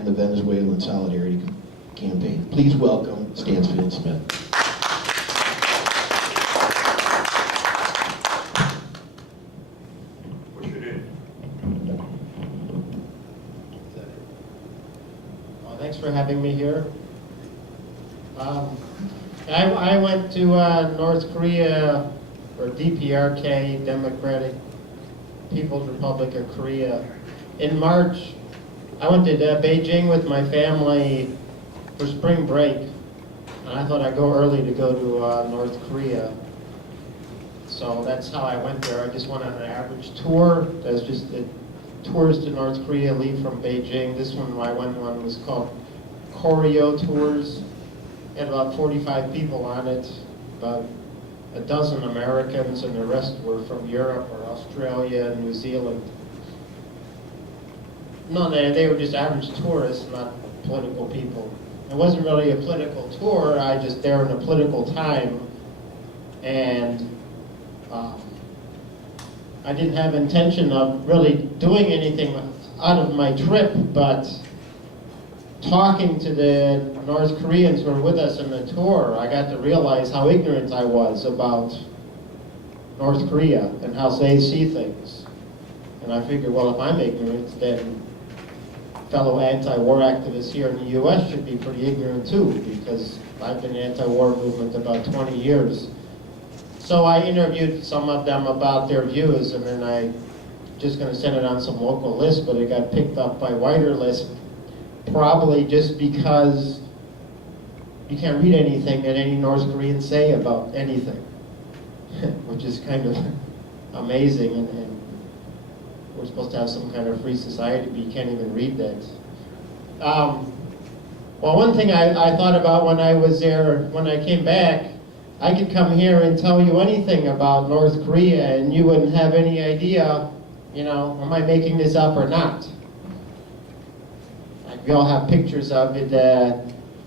and the Venezuelan Solidarity Campaign. Please welcome Stansfield Smith. Thanks for having me here. I went to North Korea, or DPRK, Democratic People's Republic of Korea. In March, I went to Beijing with my family for spring break. And I thought I'd go early to go to North Korea. So that's how I went there. I just went on an average tour. That's just tours to North Korea leave from Beijing. This one, I went on, was called Koryo Tours. Had about 45 people on it, about a dozen Americans, and the rest were from Europe or Australia and New Zealand. No, they were just average tourists, not political people. It wasn't really a political tour. I just there in a political time, and I didn't have intention of really doing anything out of my trip, but talking to the North Koreans who were with us in the tour, I got to realize how ignorant I was about North Korea and how they see things. And I figured, well, if I'm ignorant, then fellow anti-war activists here in the U.S. should be pretty ignorant too, because I've been in the anti-war movement about 20 years. So I interviewed some of them about their views, and then I just going to send it on some local list, but it got picked up by wider lists, probably just because you can't read anything that any North Koreans say about anything, which is kind of amazing, and we're supposed to have some kind of free society, but you can't even read that. Well, one thing I thought about when I was there, when I came back, I could come here and tell you anything about North Korea and you wouldn't have any idea, you know, am I making this up or not? Like, we all have pictures of it,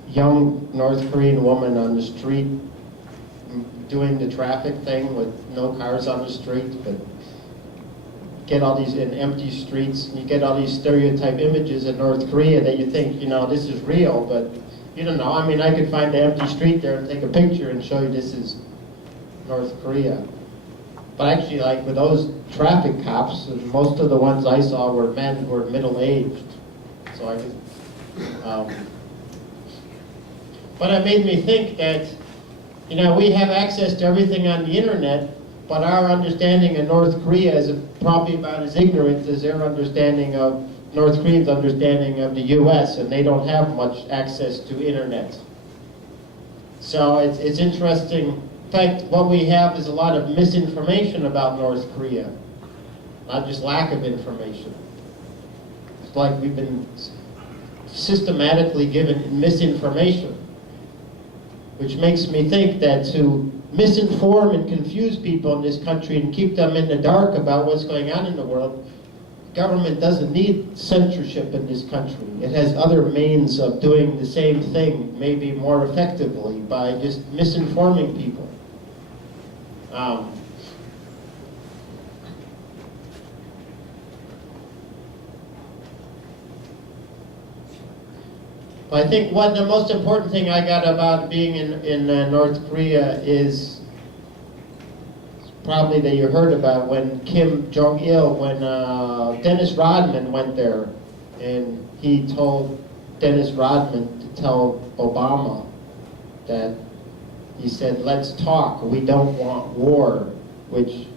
young North Korean woman on the street doing the traffic thing with no cars on the street, but get all these in empty streets, and you get all these stereotype images in North Korea that you think, you know, this is real, but you don't know. I mean, I could find an empty street there and take a picture and show you this is North Korea. But actually, like with those traffic cops, most of the ones I saw were men who were middle-aged. So I could, but it made me think that, you know, we have access to everything on the internet, but our understanding of North Korea is probably about as ignorant as their understanding of North Koreans' understanding of the U.S., and they don't have much access to internet. So it's interesting. In fact, what we have is a lot of misinformation about North Korea, not just lack of information. It's like we've been systematically given misinformation, which makes me think that to misinform and confuse people in this country and keep them in the dark about what's going on in the world, government doesn't need censorship in this country. It has other means of doing the same thing, maybe more effectively, by just misinforming people. I think what the most important thing I got about being in North Korea is probably that you heard about when Kim Jong-il, when Dennis Rodman went there, and he told Dennis Rodman to tell Obama that he said, let's talk, we don't want war, which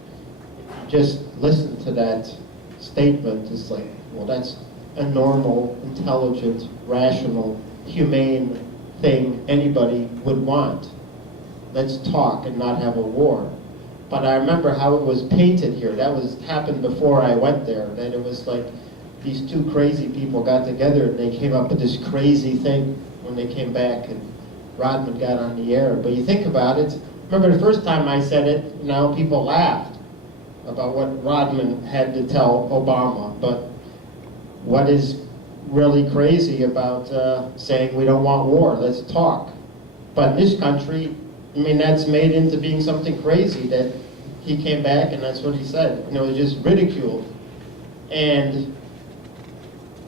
just listen to that statement, it's like, well, that's a normal, intelligent, rational, humane thing anybody would want. Let's talk and not have a war. But I remember how it was painted here. That happened before I went there. That it was like these two crazy people got together and they came up with this crazy thing when they came back and Rodman got on the air. But you think about it, remember the first time I said it, you know, people laughed about what Rodman had to tell Obama. But what is really crazy about saying we don't want war, let's talk? But in this country, I mean, that's made into being something crazy, that he came back and that's what he said. You know, it was just ridiculed. And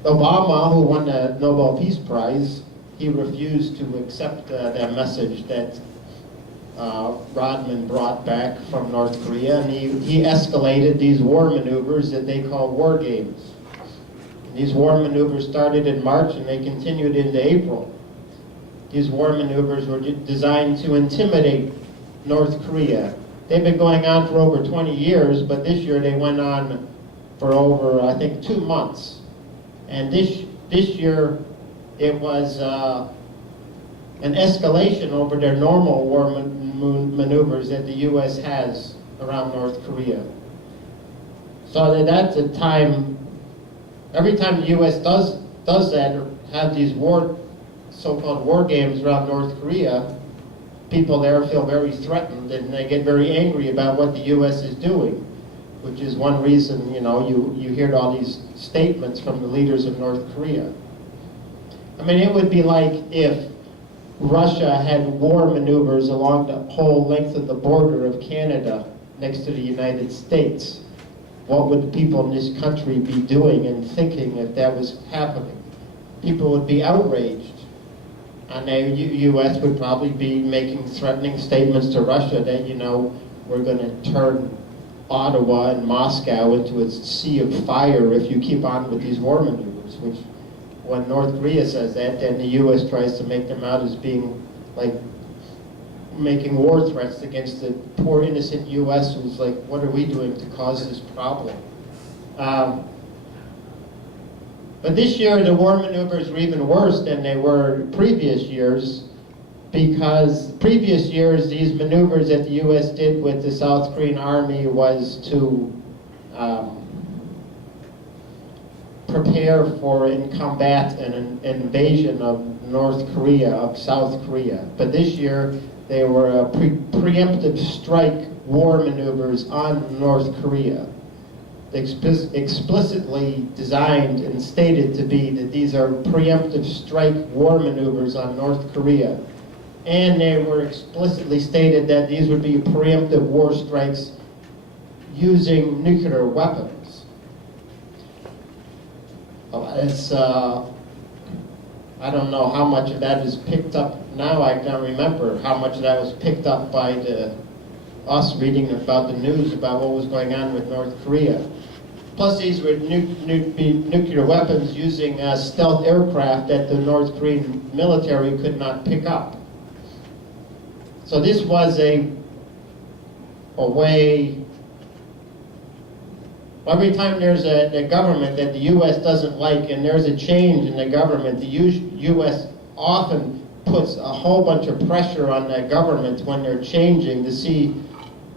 Obama, who won the Nobel Peace Prize, he refused to accept that message that Rodman brought back from North Korea, and he escalated these war maneuvers that they call war games. And these war maneuvers started in March and they continued into April. These war maneuvers were designed to intimidate North Korea. They've been going on for over 20 years, but this year they went on for over, I think, 2 months. And this year it was an escalation over their normal war maneuvers that the U.S. has around North Korea. So that's a time, every time the U.S. does that, or have these so-called war games around North Korea, people there feel very threatened and they get very angry about what the U.S. is doing, which is one reason, you hear all these statements from the leaders of North Korea. I mean, it would be like if Russia had war maneuvers along the whole length of the border of Canada next to the United States. What would the people in this country be doing and thinking if that was happening? People would be outraged. And the U.S. would probably be making threatening statements to Russia that, we're going to turn Ottawa and Moscow into a sea of fire if you keep on with these war maneuvers, which when North Korea says that, then the U.S. tries to make them out as being like making war threats against the poor innocent U.S. who's like, what are we doing to cause this problem? But this year the war maneuvers were even worse than they were previous years, because previous years these maneuvers that the U.S. did with the South Korean army was to prepare for and combat an invasion of North Korea, of South Korea. But this year they were preemptive strike war maneuvers on North Korea. Explicitly designed and stated to be that these are preemptive strike war maneuvers on North Korea. And they were explicitly stated that these would be preemptive war strikes using nuclear weapons. It's, I don't know how much of that is picked up now. I can't remember how much of that was picked up by us reading about the news about what was going on with North Korea. Plus, these were nuclear weapons using stealth aircraft that the North Korean military could not pick up. So this was a way. Every time there's a government that the U.S. doesn't like and there's a change in the government, the U.S. often puts a whole bunch of pressure on that government when they're changing to see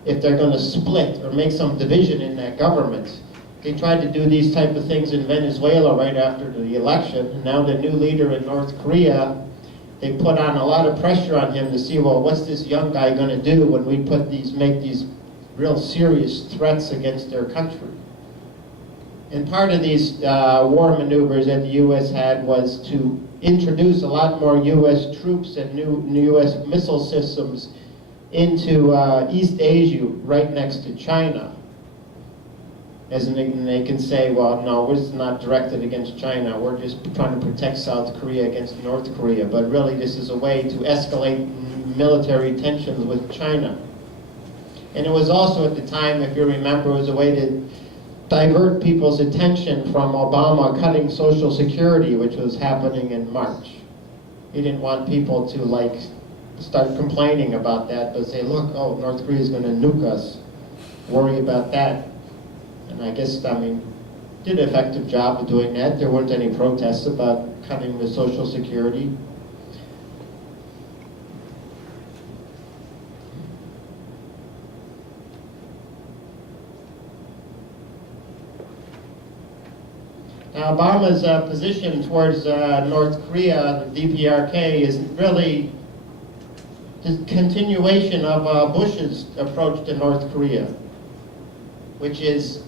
if they're going to split or make some division in that government. They tried to do these type of things in Venezuela right after the election, and now the new leader in North Korea, they put on a lot of pressure on him to see, well, what's this young guy going to do when we make these real serious threats against their country? And part of these war maneuvers that the U.S. had was to introduce a lot more U.S. troops and new U.S. missile systems into East Asia, right next to China. And they can say, well, no, this is not directed against China. We're just trying to protect South Korea against North Korea. But really, this is a way to escalate military tensions with China. And it was also at the time, if you remember, it was a way to divert people's attention from Obama cutting Social Security, which was happening in March. He didn't want people to start complaining about that, but say, look, oh, North Korea is going to nuke us. Worry about that. And I guess, did an effective job of doing that. There weren't any protests about cutting the Social Security. Now, Obama's position towards North Korea, the DPRK, is really the continuation of Bush's approach to North Korea, which is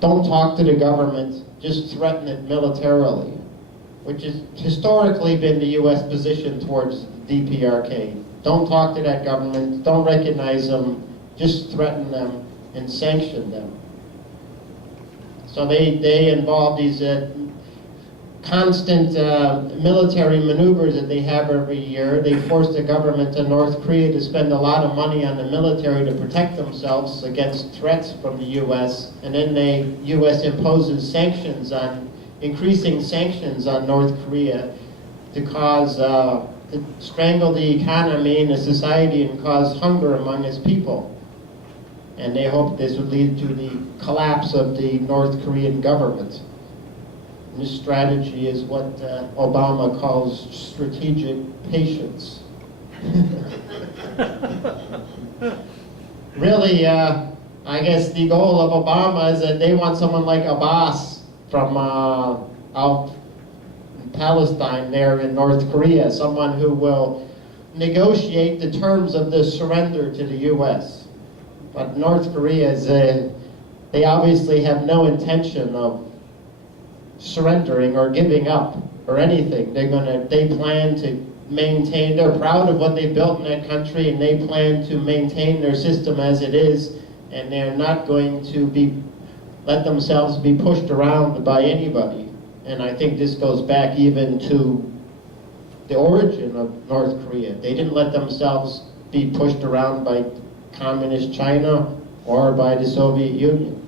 don't talk to the government, just threaten it militarily, which has historically been the U.S. position towards DPRK. Don't talk to that government, don't recognize them, just threaten them and sanction them. So they involve these constant military maneuvers that they have every year. They force the government of North Korea to spend a lot of money on the military to protect themselves against threats from the U.S. And then the U.S. imposes increasing sanctions on North Korea to to strangle the economy and the society and cause hunger among its people. And they hope this would lead to the collapse of the North Korean government. And this strategy is what Obama calls strategic patience. Really, I guess the goal of Obama is that they want someone like Abbas from out in Palestine there in North Korea, someone who will negotiate the terms of the surrender to the U.S. But North Korea they obviously have no intention of surrendering or giving up or anything. They plan to maintain, they're proud of what they built in that country, and they plan to maintain their system as it is, and they're not going to let themselves be pushed around by anybody. And I think this goes back even to the origin of North Korea. They didn't let themselves be pushed around by communist China or by the Soviet Union.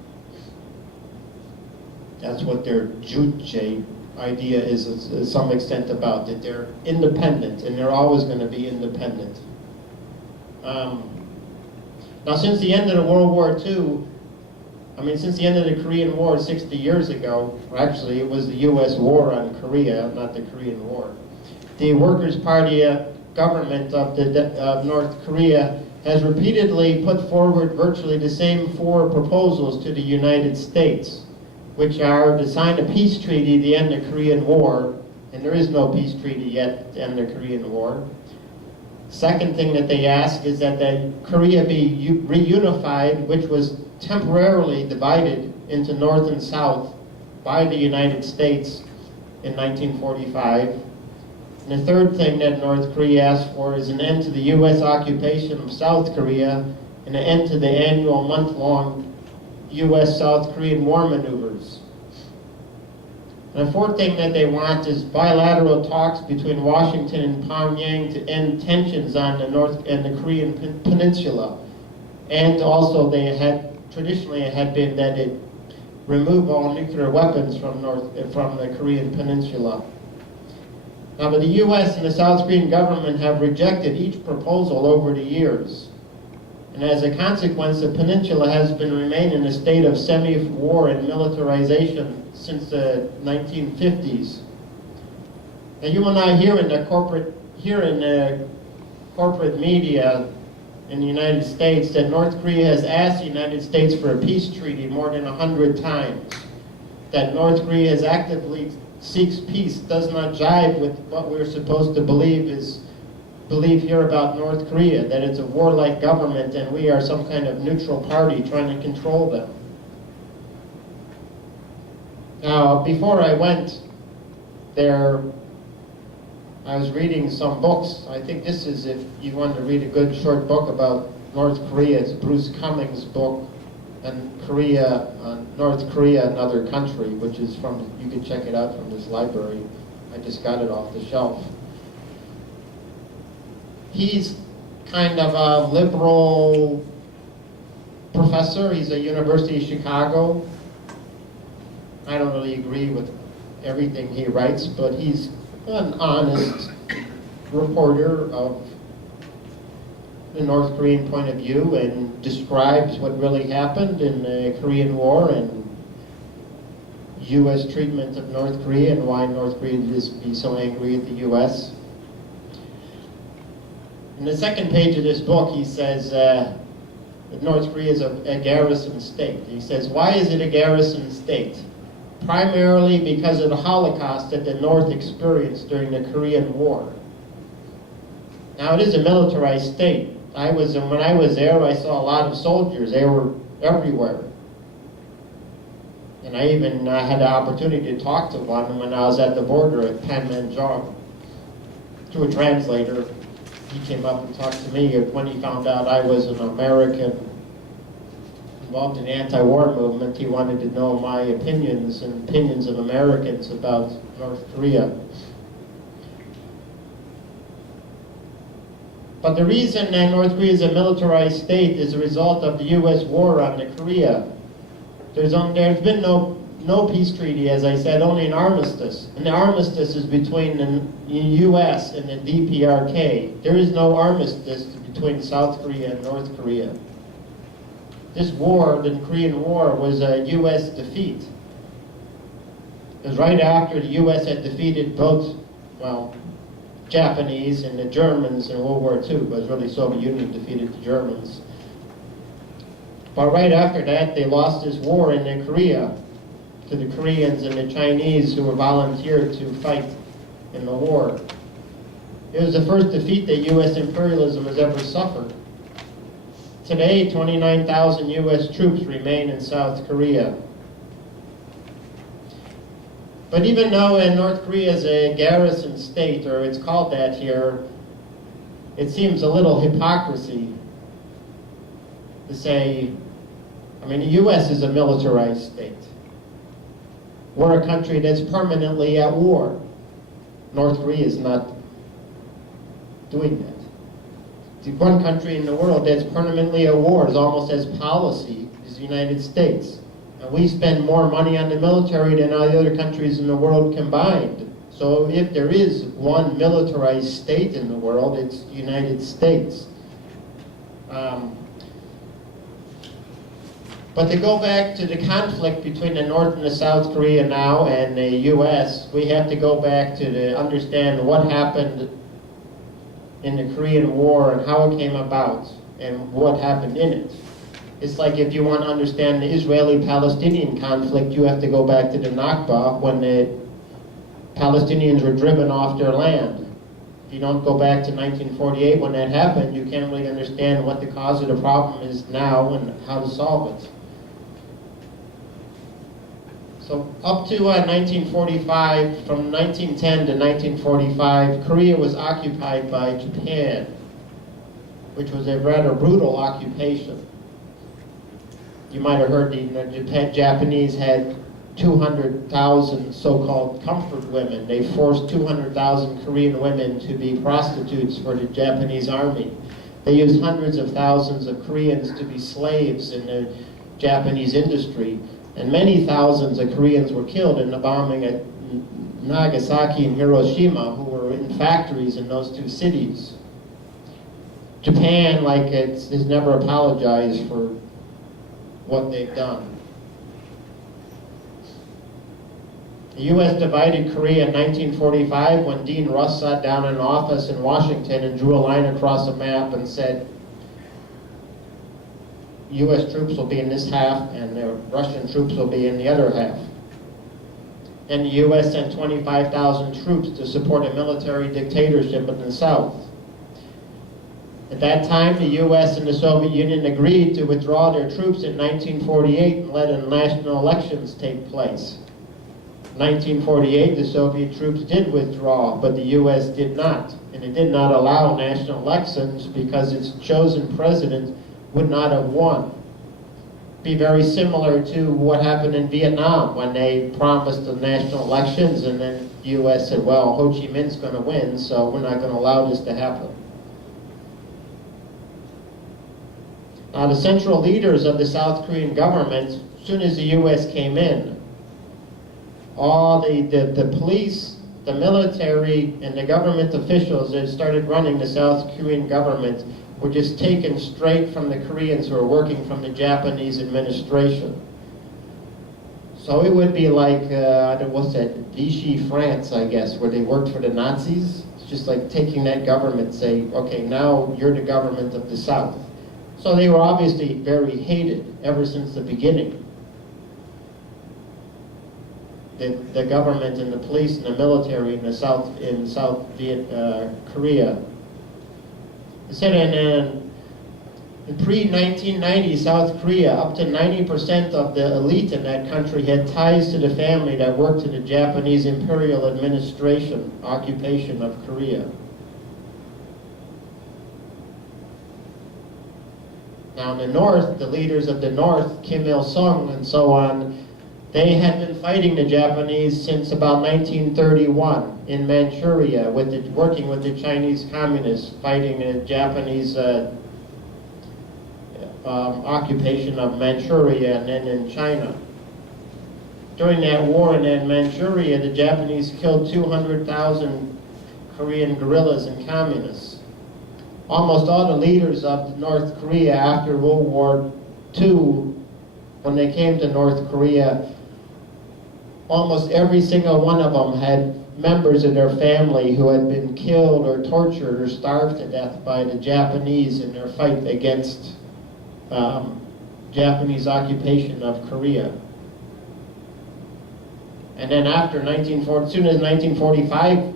That's what their Juche idea is to some extent about, that they're independent, and they're always going to be independent. Now, since the end of the World War II, since the end of the Korean War 60 years ago, or actually it was the U.S. war on Korea, not the Korean War, the Workers' Party government of North Korea has repeatedly put forward virtually the same 4 proposals to the United States, which are to sign a peace treaty to end the Korean War, and there is no peace treaty yet to end the Korean War. Second thing that they ask is that Korea be reunified, which was temporarily divided into North and South by the United States in 1945. And the third thing that North Korea asks for is an end to the U.S. occupation of South Korea and an end to the annual month-long U.S.-South Korean war maneuvers. And the fourth thing that they want is bilateral talks between Washington and Pyongyang to end tensions on the North and the Korean Peninsula. And also traditionally it had been that it remove all nuclear weapons from the Korean Peninsula. Now, but the U.S. and the South Korean government have rejected each proposal over the years. And as a consequence, the peninsula has been remained in a state of semi-war and militarization since the 1950s. Now, you will not hear in the corporate media in the United States that North Korea has asked the United States for a peace treaty more than 100 times. That North Korea has actively seeks peace does not jive with what we're supposed to believe here about North Korea, that it's a warlike government and we are some kind of neutral party trying to control them. Now, before I went there, I was reading some books. I think this is, if you want to read a good short book about North Korea, it's Bruce Cummings' book, and North Korea, Another Country, which is you can check it out from this library. I just got it off the shelf. He's kind of a liberal professor. He's at University of Chicago. I don't really agree with everything he writes, but he's an honest reporter of the North Korean point of view and describes what really happened in the Korean War and U.S. treatment of North Korea and why North Korea would be so angry at the U.S. In the second page of this book, he says that North Korea is a garrison state. He says, why is it a garrison state? Primarily because of the Holocaust that the North experienced during the Korean War. Now, it is a militarized state. When I was there, I saw a lot of soldiers. They were everywhere. And I even had the opportunity to talk to one when I was at the border at Panmunjom. To a translator, he came up and talked to me when he found out I was an American involved in the anti-war movement. He wanted to know my opinions and opinions of Americans about North Korea. But the reason that North Korea is a militarized state is a result of the U.S. war on the Korea. There's been no peace treaty, as I said, only an armistice. And the armistice is between the U.S. and the DPRK. There is no armistice between South Korea and North Korea. This war, the Korean War, was a U.S. defeat. It was right after the U.S. had defeated both, well, Japanese and the Germans in World War II. It was really Soviet Union defeated the Germans. But right after that, they lost this war in Korea to the Koreans and the Chinese who were volunteered to fight in the war. It was the first defeat that U.S. imperialism has ever suffered. Today, 29,000 U.S. troops remain in South Korea. But even though North Korea is a garrison state, or it's called that here, it seems a little hypocrisy to say, I mean, the U.S. is a militarized state. We're a country that's permanently at war. North Korea is not doing that. The one country in the world that's permanently at war is almost as policy as the United States. And we spend more money on the military than all the other countries in the world combined. So if there is one militarized state in the world, it's the United States. But to go back to the conflict between the North and the South Korea now and the U.S., we have to go back to understand what happened in the Korean War and how it came about and what happened in it. It's like if you want to understand the Israeli-Palestinian conflict, you have to go back to the Nakba when the Palestinians were driven off their land. If you don't go back to 1948 when that happened, you can't really understand what the cause of the problem is now and how to solve it. So up to 1945, from 1910 to 1945, Korea was occupied by Japan, which was a rather brutal occupation. You might have heard the Japanese had 200,000 so-called comfort women. They forced 200,000 Korean women to be prostitutes for the Japanese army. They used hundreds of thousands of Koreans to be slaves in the Japanese industry. And many thousands of Koreans were killed in the bombing at Nagasaki and Hiroshima, who were in factories in those two cities. Japan, like has never apologized for what they've done. The U.S. divided Korea in 1945 when Dean Rusk sat down in an office in Washington and drew a line across a map and said, U.S. troops will be in this half and the Russian troops will be in the other half. And the U.S. sent 25,000 troops to support a military dictatorship in the South. At that time, the U.S. and the Soviet Union agreed to withdraw their troops in 1948 and let national elections take place. In 1948, the Soviet troops did withdraw, but the U.S. did not. And it did not allow national elections because its chosen president would not have won. Be very similar to what happened in Vietnam when they promised the national elections and then the U.S. said, well, Ho Chi Minh's going to win, so we're not going to allow this to happen. Now, the central leaders of the South Korean government, as soon as the U.S. came in, all the police, the military, and the government officials that started running the South Korean government were just taken straight from the Koreans who were working from the Japanese administration. So it would be like, what's that, Vichy France, I guess, where they worked for the Nazis. It's just like taking that government and say, okay, now you're the government of the South. So they were obviously very hated ever since the beginning. The government and the police and the military in South Korea. It said in pre-1990 South Korea, up to 90% of the elite in that country had ties to the family that worked in the Japanese imperial administration, occupation of Korea. Now in the north, the leaders of the north, Kim Il-sung and so on, they had been fighting the Japanese since about 1931 in Manchuria, working with the Chinese communists, fighting the Japanese occupation of Manchuria and then in China. During that war in Manchuria, the Japanese killed 200,000 Korean guerrillas and communists. Almost all the leaders of North Korea after World War II, when they came to North Korea, almost every single one of them had members of their family who had been killed or tortured or starved to death by the Japanese in their fight against Japanese occupation of Korea. And then as soon as 1945,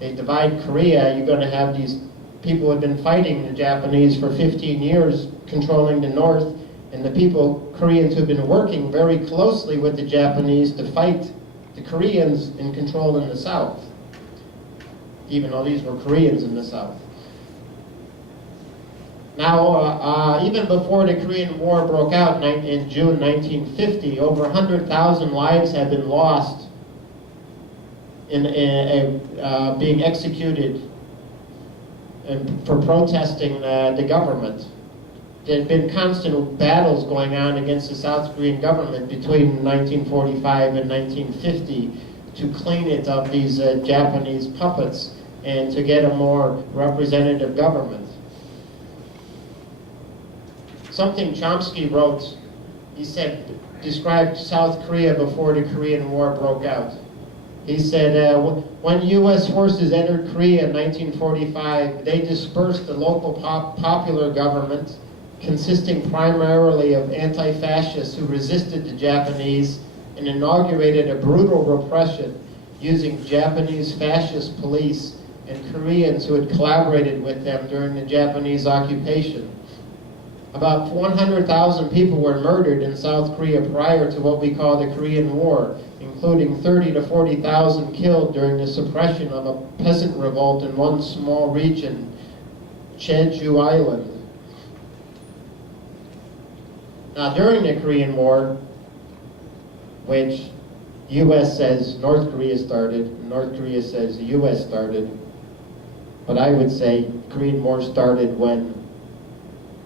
they divide Korea, you're going to have these people who had been fighting the Japanese for 15 years, controlling the north, and the Koreans who have been working very closely with the Japanese to fight the Koreans in control in the south, even though these were Koreans in the south. Now, even before the Korean War broke out in June 1950, over 100,000 lives had been lost in being executed for protesting the government. There had been constant battles going on against the South Korean government between 1945 and 1950 to clean it of these Japanese puppets and to get a more representative government. Something Chomsky wrote, he said, described South Korea before the Korean War broke out. He said, when U.S. forces entered Korea in 1945, they dispersed the local popular government, consisting primarily of anti-fascists who resisted the Japanese, and inaugurated a brutal repression using Japanese fascist police and Koreans who had collaborated with them during the Japanese occupation. About 100,000 people were murdered in South Korea prior to what we call the Korean War, including 30 to 40,000 killed during the suppression of a peasant revolt in one small region, Jeju Island. Now, during the Korean War, which U.S. says North Korea started, North Korea says the U.S. started, but I would say Korean War started when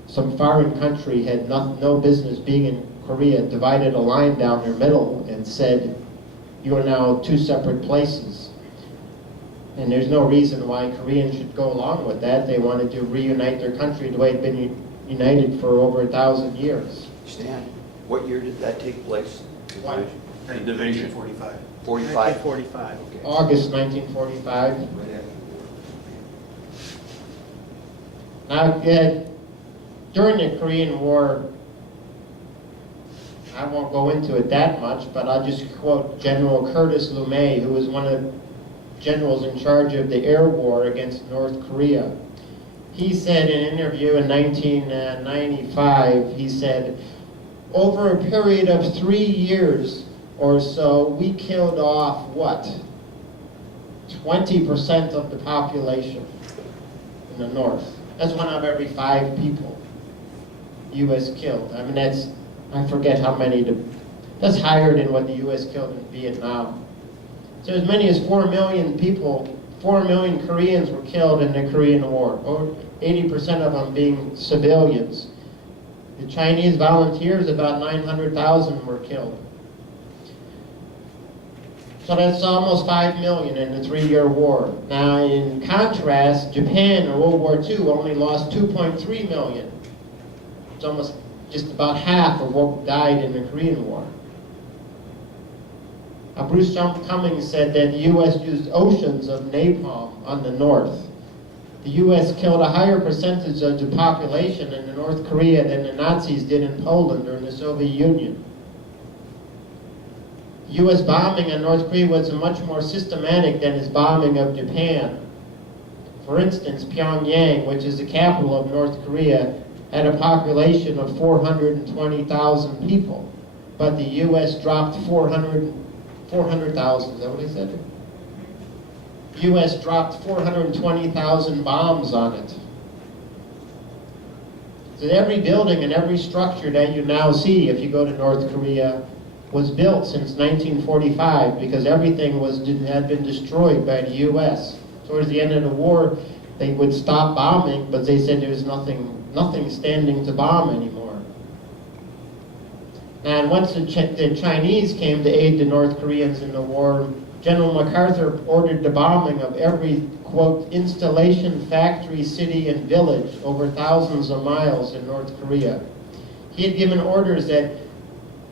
some foreign country had no business being in Korea, divided a line down their middle and said, you are now two separate places. And there's no reason why Koreans should go along with that. They wanted to reunite their country the way it had been united for over 1,000 years. Stan, what year did that take place? What? The division? 45. 45? 1945. Okay. August 1945. Right Now, during the Korean War, I won't go into it that much, but I'll just quote General Curtis LeMay, who was one of the generals in charge of the air war against North Korea. He said in an interview in 1995, he said, over a period of 3 years or so, we killed off, what? 20% of the population in the north. That's 1 out of every 5 people U.S. killed. I mean, I forget how many, that's higher than what the U.S. killed in Vietnam. So as many as 4 million people, 4 million Koreans were killed in the Korean War, over 80% of them being civilians. The Chinese volunteers, about 900,000 were killed. So that's almost 5 million in the 3-year war. Now, in contrast, Japan in World War II only lost 2.3 million. It's almost just about half of what died in the Korean War. Bruce Cummings said that the U.S. used oceans of napalm on the north. The U.S. killed a higher percentage of the population in North Korea than the Nazis did in Poland or in the Soviet Union. U.S. bombing on North Korea was much more systematic than its bombing of Japan. For instance, Pyongyang, which is the capital of North Korea, had a population of 420,000 people, but the U.S. dropped 400,000, is that what I said? U.S. dropped 420,000 bombs on it. that every building and every structure that you now see, if you go to North Korea, was built since 1945 because everything had been destroyed by the U.S. Towards the end of the war, they would stop bombing, but they said there was nothing standing to bomb anymore. And once the Chinese came to aid the North Koreans in the war, General MacArthur ordered the bombing of every, quote, installation, factory, city, and village over thousands of miles in North Korea. He had given orders that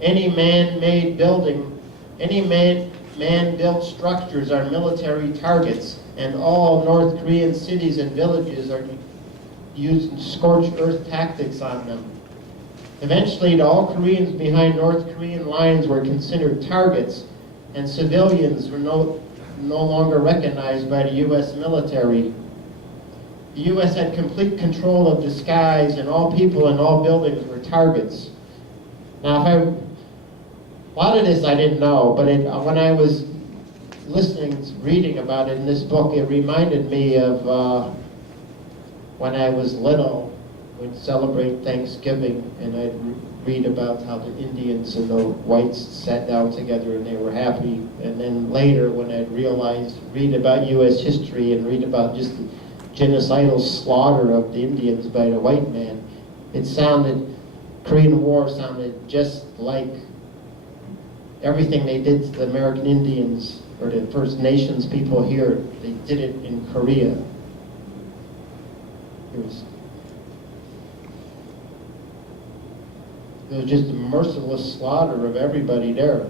any man-made building, any man-built structures are military targets, and all North Korean cities and villages are using scorched earth tactics on them. Eventually, all Koreans behind North Korean lines were considered targets, and civilians were no longer recognized by the U.S. military. The U.S. had complete control of the skies, and all people in all buildings were targets. Now, a lot of this I didn't know, but when I was reading about it in this book, it reminded me of when I was little. We'd celebrate Thanksgiving, and I'd read about how the Indians and the whites sat down together and they were happy. And then later, when I'd read about U.S. history and read about just the genocidal slaughter of the Indians by the white man, Korean War sounded just like everything they did to the American Indians or the First Nations people here. They did it in Korea. There was just a merciless slaughter of everybody there.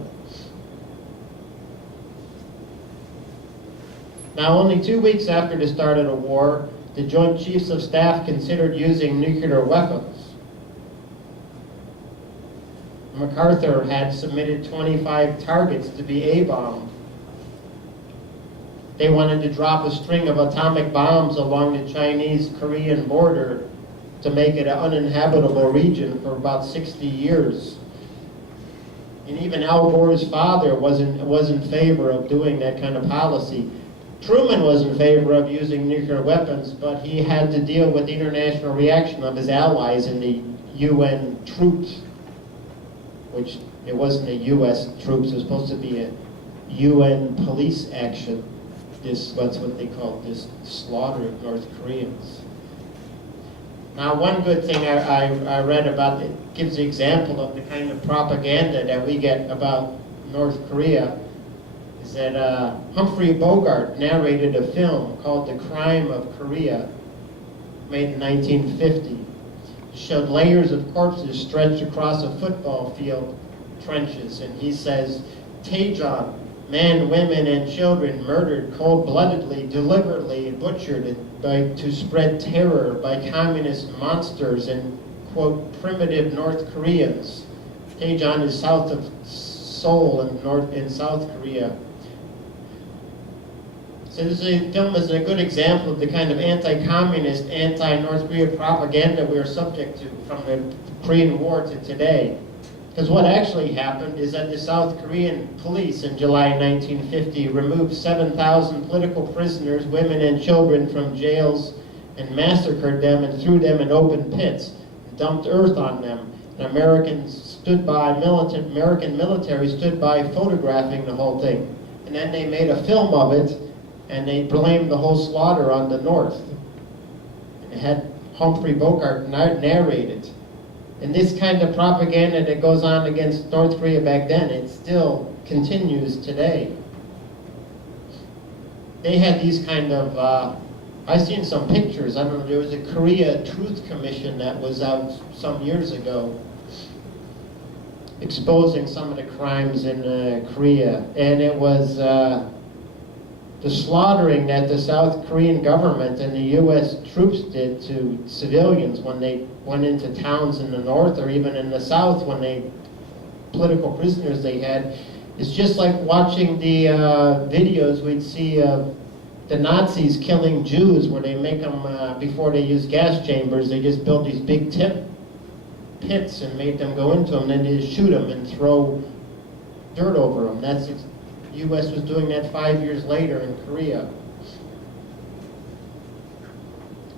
Now, only 2 weeks after the start of the war, the Joint Chiefs of Staff considered using nuclear weapons. MacArthur had submitted 25 targets to be A-bombed. They wanted to drop a string of atomic bombs along the Chinese-Korean border to make it an uninhabitable region for about 60 years. And even Al Gore's father was in favor of doing that kind of policy. Truman was in favor of using nuclear weapons, but he had to deal with the international reaction of his allies and the UN troops, which it wasn't a US troops, it was supposed to be a UN police action. That's what they called this slaughter of North Koreans. Now, one good thing I read about it gives the example of the kind of propaganda that we get about North Korea is that Humphrey Bogart narrated a film called The Crime of Korea, made in 1950. It showed layers of corpses stretched across a football field trenches, and he says, Taejon, men, women, and children murdered cold-bloodedly, deliberately butchered to spread terror by communist monsters and, quote, primitive North Koreans. Taejon is south of Seoul in South Korea. So this film is a good example of the kind of anti-communist, anti-North Korea propaganda we are subject to from the Korean War to today. Because what actually happened is that the South Korean police in July 1950 removed 7,000 political prisoners, women and children from jails and massacred them and threw them in open pits, dumped earth on them. And American military stood by photographing the whole thing. And then they made a film of it and they blamed the whole slaughter on the North. And it had Humphrey Bogart narrate it. And this kind of propaganda that goes on against North Korea back then, it still continues today. They had these kind of, I've seen some pictures, I don't know, there was a Korea Truth Commission that was out some years ago exposing some of the crimes in Korea. And it was the slaughtering that the South Korean government and the U.S. troops did to civilians when they went into towns in the north or even in the south when political prisoners they had. It's just like watching the videos we'd see of the Nazis killing Jews where they make them, before they use gas chambers, they just built these big pits and made them go into them, then they just shoot them and throw dirt over them. U.S. was doing that 5 years later in Korea.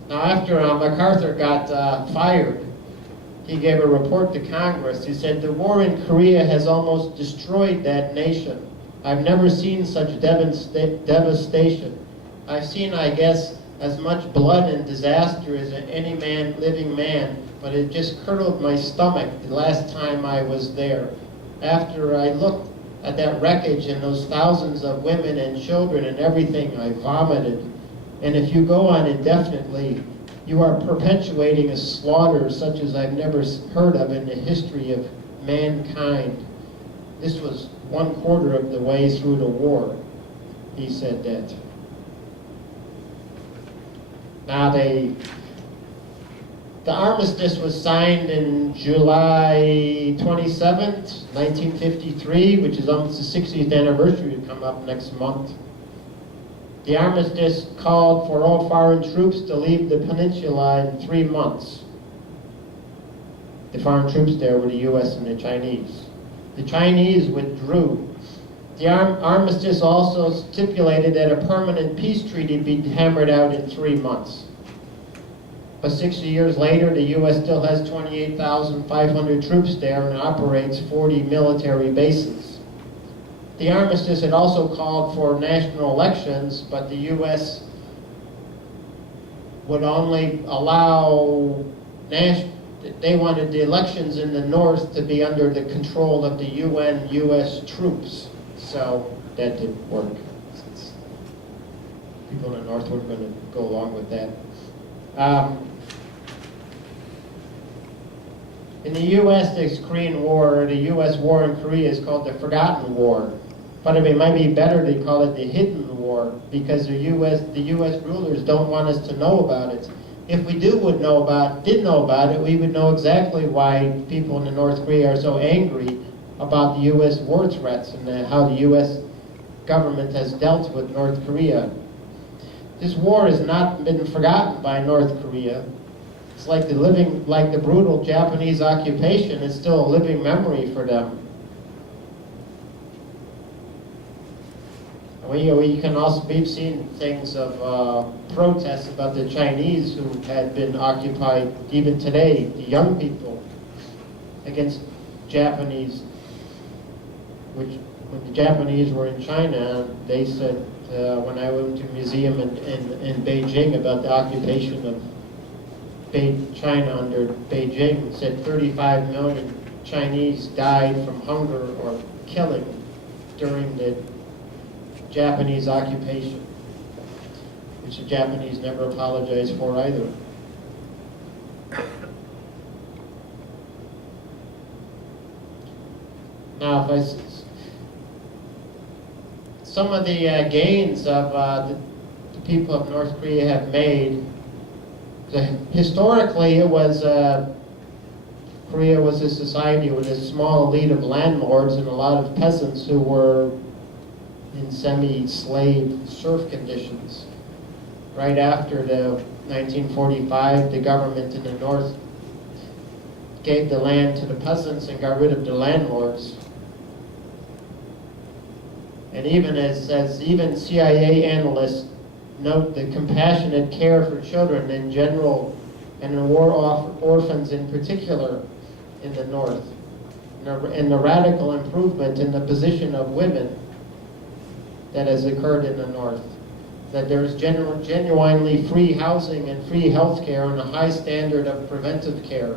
Now after MacArthur got fired, he gave a report to Congress. He said, "The war in Korea has almost destroyed that nation. I've never seen such devastation. I've seen, I guess, as much blood and disaster as any living man, but it just curdled my stomach the last time I was there. After I looked at that wreckage and those thousands of women and children and everything, I vomited. And if you go on indefinitely, you are perpetuating a slaughter such as I've never heard of in the history of mankind." This was 1/4 of the way through the war, he said that. Now the armistice was signed in July 27th, 1953, which is almost the 60th anniversary to come up next month. The armistice called for all foreign troops to leave the peninsula in 3 months. The foreign troops there were the U.S. and the Chinese. The Chinese withdrew. The armistice also stipulated that a permanent peace treaty be hammered out in 3 months. But 60 years later, the U.S. still has 28,500 troops there and operates 40 military bases. The armistice had also called for national elections, but the U.S. would only allow they wanted the elections in the north to be under the control of the UN U.S. troops. So that didn't work, since people in the north weren't going to go along with that. In the U.S., the Korean War, the U.S. war in Korea is called the Forgotten War. But it might be better to call it the Hidden War, because the U.S. rulers don't want us to know about it. If we did know about it, we would know exactly why people in the North Korea are so angry about the U.S. war threats and how the U.S. government has dealt with North Korea. This war has not been forgotten by North Korea. It's like the brutal Japanese occupation is still a living memory for them. We've seen things of protests about the Chinese who had been occupied, even today, the young people, against Japanese, which when the Japanese were in China, they said, when I went to a museum in Beijing about the occupation of China under Beijing, it said 35 million Chinese died from hunger or killing during the Japanese occupation, which the Japanese never apologized for either. Now, some of the gains of the people of North Korea have made, historically it was, Korea was a society with a small elite of landlords and a lot of peasants who were in semi-slave serf conditions. Right after the 1945, the government in the north gave the land to the peasants and got rid of the landlords. And even even CIA analysts note the compassionate care for children in general and the war orphans in particular in the north, and the radical improvement in the position of women that has occurred in the north, that there's genuinely free housing and free health care and a high standard of preventive care.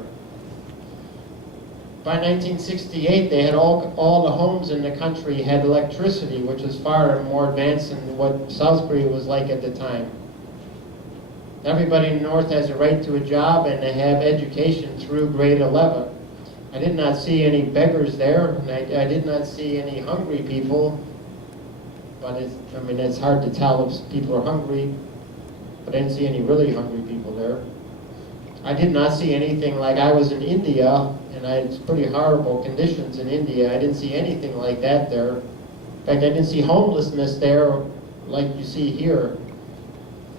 By 1968, they had all the homes in the country had electricity, which was far more advanced than what South Korea was like at the time. Everybody in the north has a right to a job and they have education through grade 11. I did not see any beggars there, and I did not see any hungry people. But it's hard to tell if people are hungry, but I didn't see any really hungry people there. I did not see anything like I was in India, and it's pretty horrible conditions in India. I didn't see anything like that there. In fact, I didn't see homelessness there like you see here.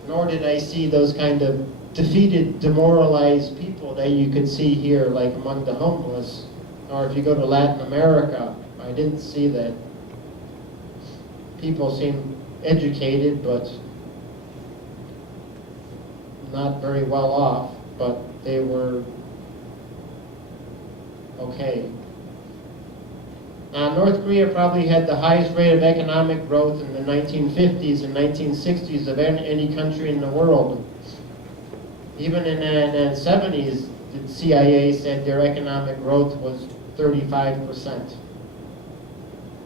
Nor did I see those kind of defeated, demoralized people that you could see here, like among the homeless. Or if you go to Latin America, I didn't see that. People seemed educated, but not very well off, but they were okay. North Korea probably had the highest rate of economic growth in the 1950s and 1960s of any country in the world. Even in the 70s, the CIA said their economic growth was 35%.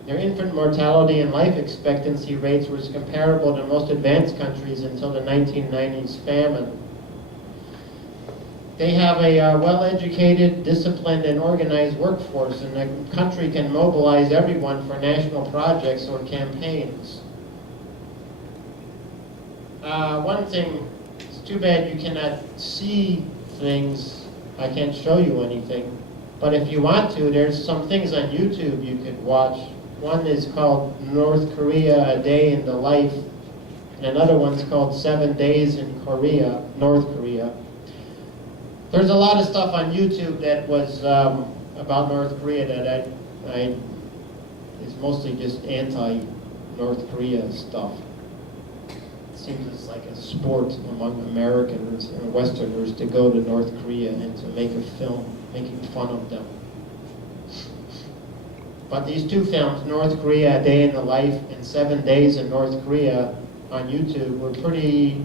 Their infant mortality and life expectancy rates were comparable to most advanced countries until the 1990s famine. They have a well-educated, disciplined, and organized workforce, and the country can mobilize everyone for national projects or campaigns. One thing, it's too bad you cannot see things. I can't show you anything. But if you want to, there's some things on YouTube you could watch. One is called North Korea, A Day in the Life, and another one's called 7 Days in Korea, North Korea. There's a lot of stuff on YouTube that was about North Korea that is mostly just anti-North Korea stuff. It seems it's like a sport among Americans and Westerners to go to North Korea and to make a film making fun of them. But these two films, North Korea, A Day in the Life, and 7 Days in North Korea on YouTube were pretty,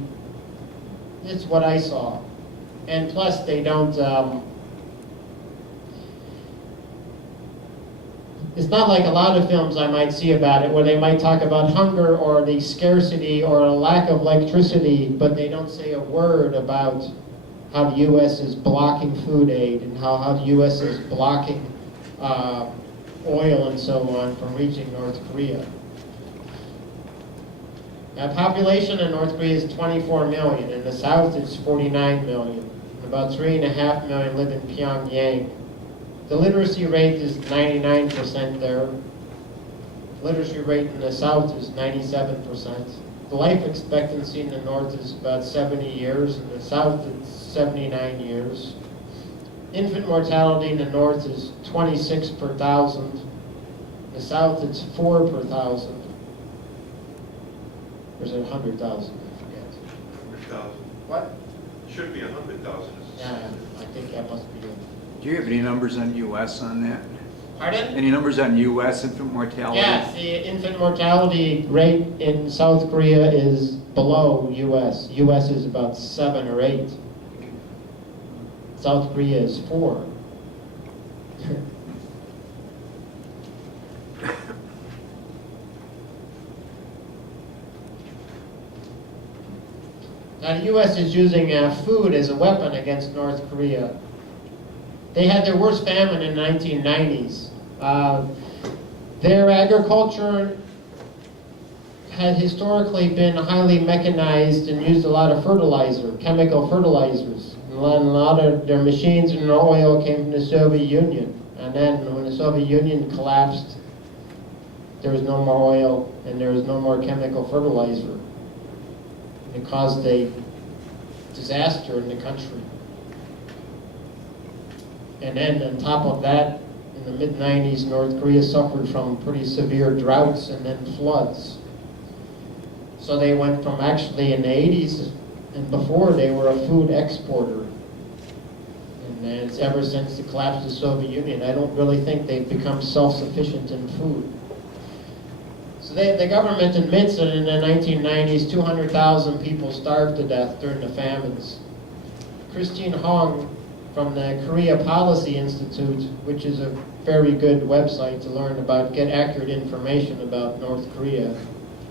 it's what I saw. And plus they don't, it's not like a lot of films I might see about it where they might talk about hunger or the scarcity or a lack of electricity, but they don't say a word about how the U.S. is blocking food aid and how the U.S. is blocking oil and so on from reaching North Korea. Now, population in North Korea is 24 million. In the south, it's 49 million. About 3.5 million live in Pyongyang. The literacy rate is 99% there. Literacy rate in the south is 97%. The life expectancy in the north is about 70 years. In the south, it's 79 years. Infant mortality in the north is 26 per 1,000. In the south, it's 4 per 1,000. Or is it 100,000? I forget. 100,000. What? Should be 100,000. Yeah, I think that must be it. Do you have any numbers on U.S. on that? Pardon? Any numbers on U.S. infant mortality? Yes, the infant mortality rate in South Korea is below U.S. U.S. is about 7 or 8. South Korea is 4. Now the U.S. is using food as a weapon against North Korea. They had their worst famine in the 1990s. Their agriculture had historically been highly mechanized and used a lot of fertilizer, chemical fertilizers. And a lot of their machines and oil came from the Soviet Union. And then when the Soviet Union collapsed, there was no more oil and there was no more chemical fertilizer. It caused a disaster in the country. And then on top of that, in the mid-90s, North Korea suffered from pretty severe droughts and then floods. So they went from actually in the 80s and before they were a food exporter. And then it's ever since the collapse of the Soviet Union, I don't really think they've become self-sufficient in food. So the government admits that in the 1990s, 200,000 people starved to death during the famines. Christine Hong from the Korea Policy Institute, which is a very good website to learn about, get accurate information about North Korea.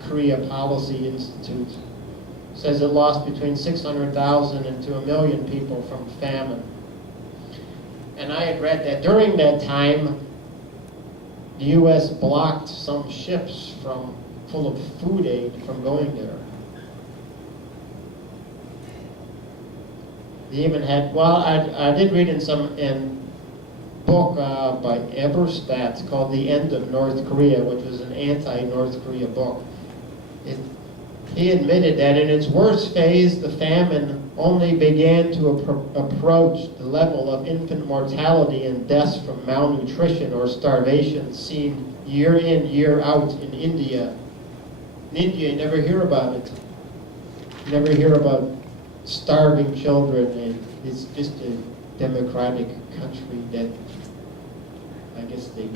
Korea Policy Institute says it lost between 600,000 and to 1 million people from famine. And I had read that during that time, the U.S. blocked some ships full of food aid from going there. They even had, well, I did read in book by Eberstadt called The End of North Korea, which was an anti-North Korea book. He admitted that in its worst phase, the famine only began to approach the level of infant mortality and deaths from malnutrition or starvation seen year in, year out in India. In India, you never hear about it. You never hear about starving children, and it's just a democratic country that I guess they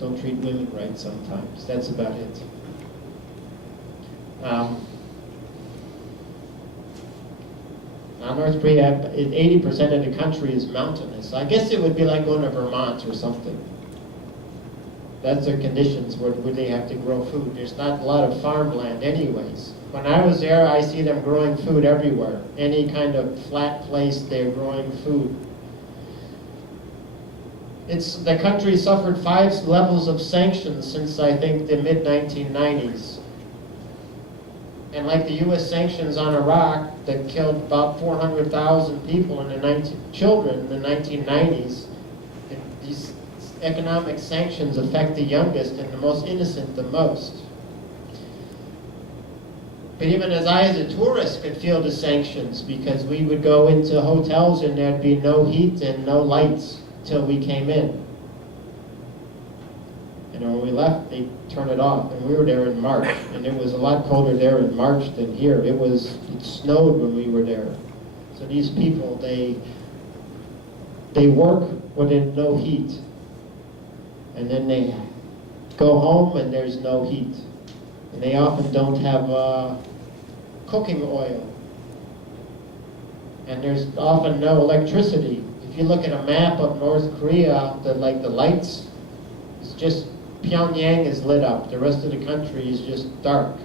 don't treat women right sometimes. That's about it. Now North Korea, 80% of the country is mountainous. I guess it would be like going to Vermont or something. That's their conditions where they have to grow food. There's not a lot of farmland anyways. When I was there, I see them growing food everywhere. Any kind of flat place, they're growing food. The country suffered 5 levels of sanctions since, I think, the mid-1990s. And like the U.S. sanctions on Iraq that killed about 400,000 people children in the 1990s, these economic sanctions affect the youngest and the most innocent the most. But even as a tourist, could feel the sanctions because we would go into hotels and there'd be no heat and no lights till we came in. And when we left, they turned it off. And we were there in March, and it was a lot colder there in March than here. It snowed when we were there. So these people, they work when no heat. And then they go home and there's no heat. And they often don't have cooking oil. And there's often no electricity. If you look at a map of North Korea, the lights, it's just Pyongyang is lit up. The rest of the country is just dark.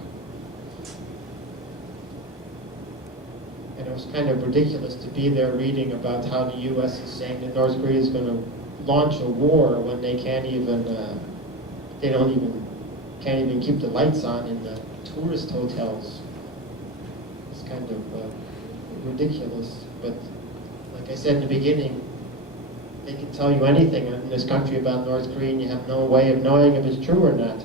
And it was kind of ridiculous to be there reading about how the U.S. is saying that North Korea is going to launch a war when they can't even keep the lights on in the tourist hotels. It's kind of ridiculous. But like I said in the beginning, they can tell you anything in this country about North Korea and you have no way of knowing if it's true or not.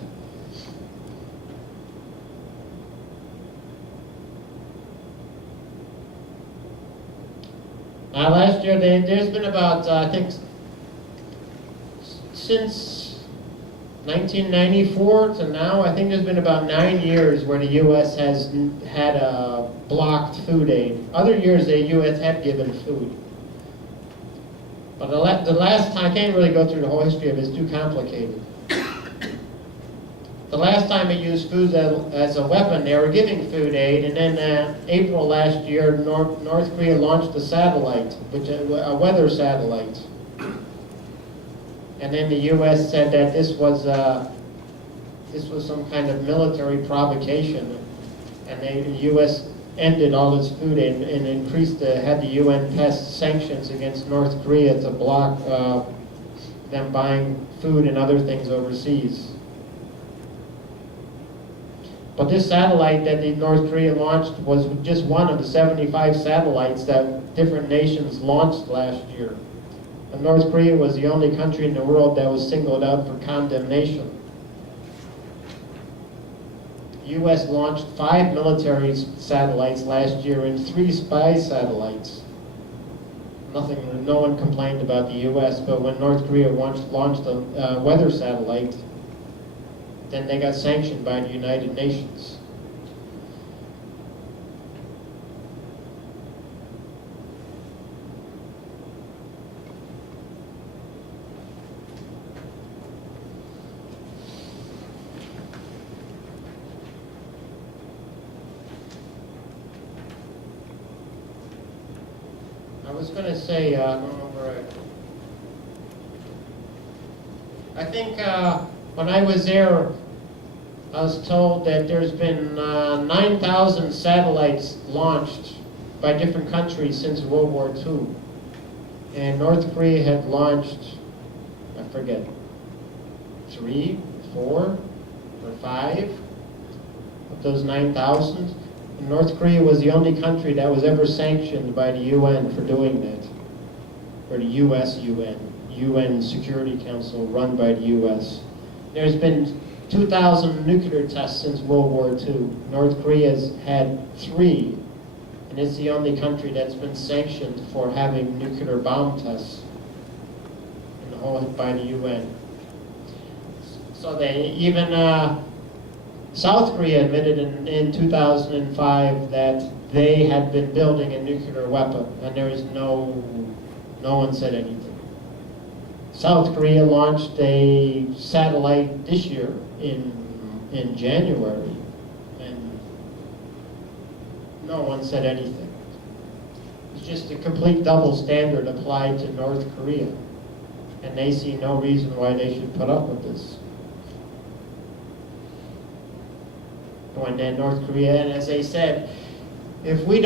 Last year, there's been about, I think, since 1994 to now, I think there's been about 9 years where the U.S. has had blocked food aid. Other years, the U.S. had given food. But the last time, I can't really go through the whole history of it, it's too complicated. The last time it used food as a weapon, they were giving food aid, and then April last year, North Korea launched a satellite, a weather satellite. And then the U.S. said that this was some kind of military provocation, and the U.S. ended all its food aid and had the UN pass sanctions against North Korea to block them buying food and other things overseas. But this satellite that the North Korea launched was just one of the 75 satellites that different nations launched last year. And North Korea was the only country in the world that was singled out for condemnation. The U.S. launched 5 military satellites last year and 3 spy satellites. No one complained about the U.S., but when North Korea launched a weather satellite, then they got sanctioned by the United Nations. I was going to say, I don't know where I think when I was there, I was told that there's been 9,000 satellites launched by different countries since World War II. And North Korea had launched, I forget, 3, 4, or 5 of those 9,000. And North Korea was the only country that was ever sanctioned by the UN for doing that. Or the US UN Security Council run by the US. There's been 2,000 nuclear tests since World War II. North Korea's had 3, and it's the only country that's been sanctioned for having nuclear bomb tests in the whole by the UN. So even South Korea admitted in 2005 that they had been building a nuclear weapon, and there is no one said anything. South Korea launched a satellite this year in January, and no one said anything. It's just a complete double standard applied to North Korea, and they see no reason why they should put up with this. When then North Korea, and as they said, if we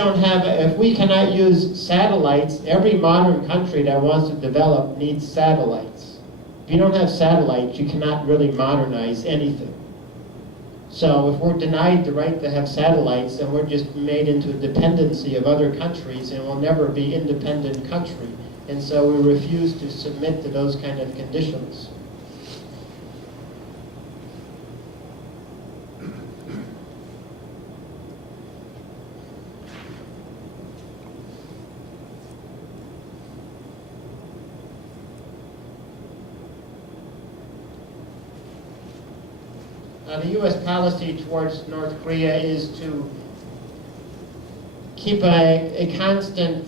cannot use satellites, every modern country that wants to develop needs satellites. If you don't have satellites, you cannot really modernize anything. So if we're denied the right to have satellites, then we're just made into a dependency of other countries, and we'll never be an independent country. And so we refuse to submit to those kind of conditions. The U.S. policy towards North Korea is to keep a constant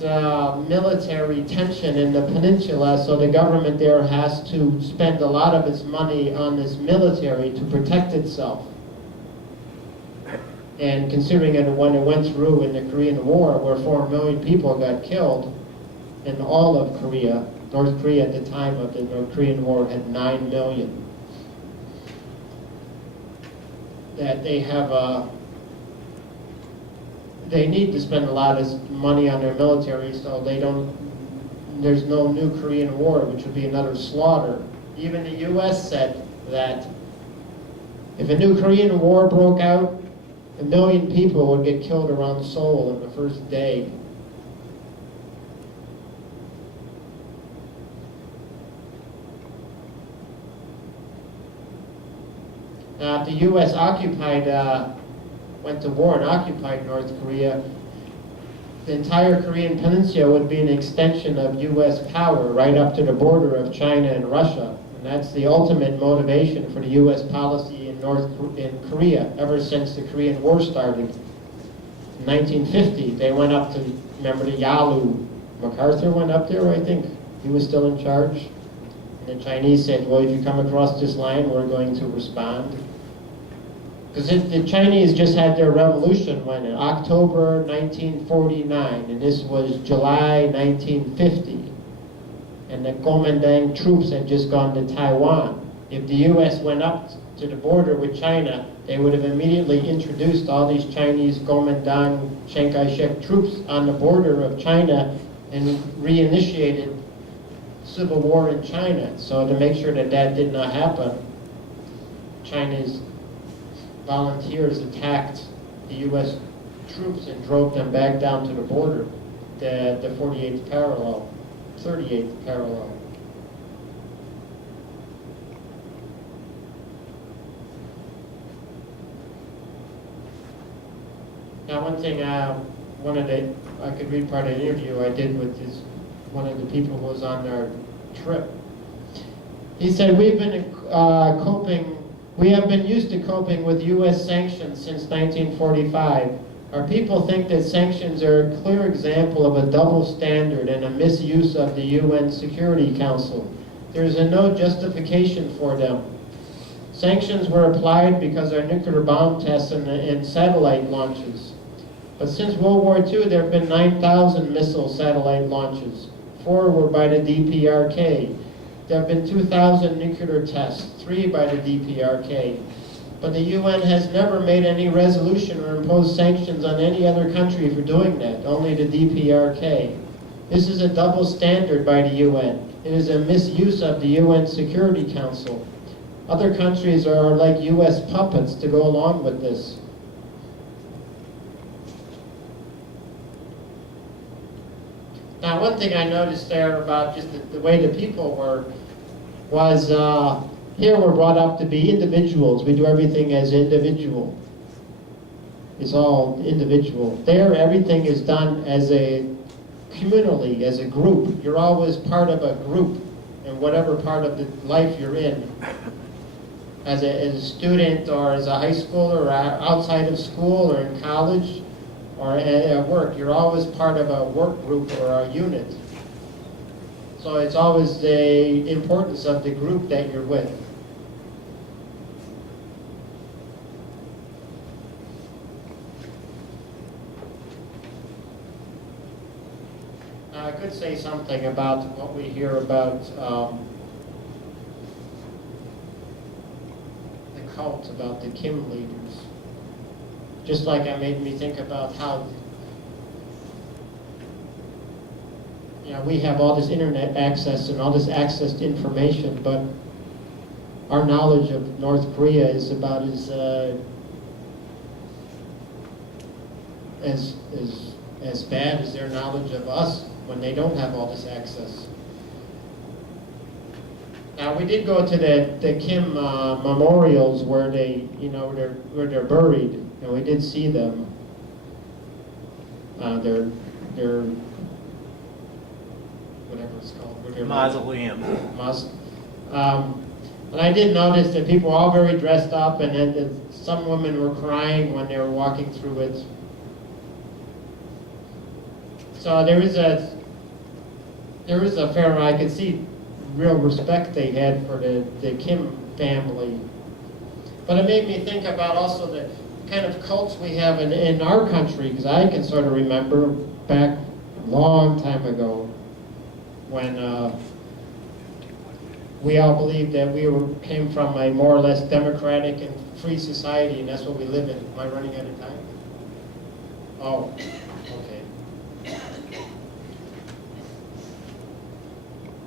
military tension in the peninsula, so the government there has to spend a lot of its money on this military to protect itself. And considering it when it went through in the Korean War, where 4 million people got killed in all of Korea, North Korea at the time of the North Korean War had 9 million. That they need to spend a lot of money on their military, so there's no new Korean War, which would be another slaughter. Even the U.S. said that if a new Korean War broke out, 1 million people would get killed around Seoul in the first day. If the U.S. went to war and occupied North Korea, the entire Korean peninsula would be an extension of U.S. power right up to the border of China and Russia. And that's the ultimate motivation for the U.S. policy in Korea ever since the Korean War started. In 1950, they went up to, remember the Yalu? MacArthur went up there, I think. He was still in charge. And the Chinese said, well, if you come across this line, we're going to respond. Because the Chinese just had their revolution when in October 1949, and this was July 1950. And the Kuomintang troops had just gone to Taiwan. If the U.S. went up to the border with China, they would have immediately introduced all these Chinese Kuomintang Chiang Kai-shek troops on the border of China and reinitiated civil war in China. So to make sure that that did not happen, China's volunteers attacked the U.S. troops and drove them back down to the border, the 48th parallel, 38th parallel. Now, one thing, I could read part of the interview I did with one of the people who was on our trip. He said, we have been used to coping with U.S. sanctions since 1945. Our people think that sanctions are a clear example of a double standard and a misuse of the UN Security Council. There is no justification for them. Sanctions were applied because our nuclear bomb tests and satellite launches. But since World War II, there have been 9,000 missile satellite launches. 4 were by the DPRK. There have been 2,000 nuclear tests, 3 by the DPRK. But the UN has never made any resolution or imposed sanctions on any other country for doing that, only the DPRK. This is a double standard by the UN. It is a misuse of the UN Security Council. Other countries are like US puppets to go along with this. Now, one thing I noticed there about just the way the people were was here we're brought up to be individuals. We do everything as individual. It's all individual. There, everything is done as a communally, as a group. You're always part of a group in whatever part of the life you're in. As a student or as a high schooler or outside of school or in college, or at work, you're always part of a work group or a unit. So it's always the importance of the group that you're with. Now, I could say something about what we hear about the cult, about the Kim leaders. Just like it made me think about how, you know, we have all this internet access and all this access to information, but our knowledge of North Korea is about as bad as their knowledge of us when they don't have all this access. Now, we did go to the Kim memorials where they, you know, where they're buried, and we did see them. Their whatever it's called. Where they're Mausoleum. And I did notice that people were all very dressed up, and then some women were crying when they were walking through it. So there is a fair amount. I could see real respect they had for the Kim family. But it made me think about also the kind of cults we have in our country, because I can sort of remember back a long time ago when we all believed that came from a more or less democratic and free society, and that's what we live in. Am I running out of time? Oh, okay.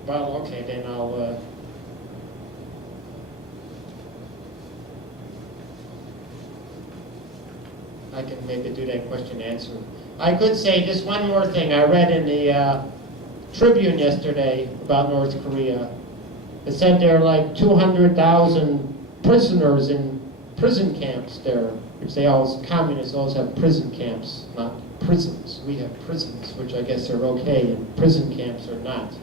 Well, okay, then I'll I can maybe do that question and answer. I could say just one more thing. I read in the Tribune yesterday about North Korea. It said there are like 200,000 prisoners in prison camps there, which communists always have prison camps, not prisons. We have prisons, which I guess are okay, and prison camps are not.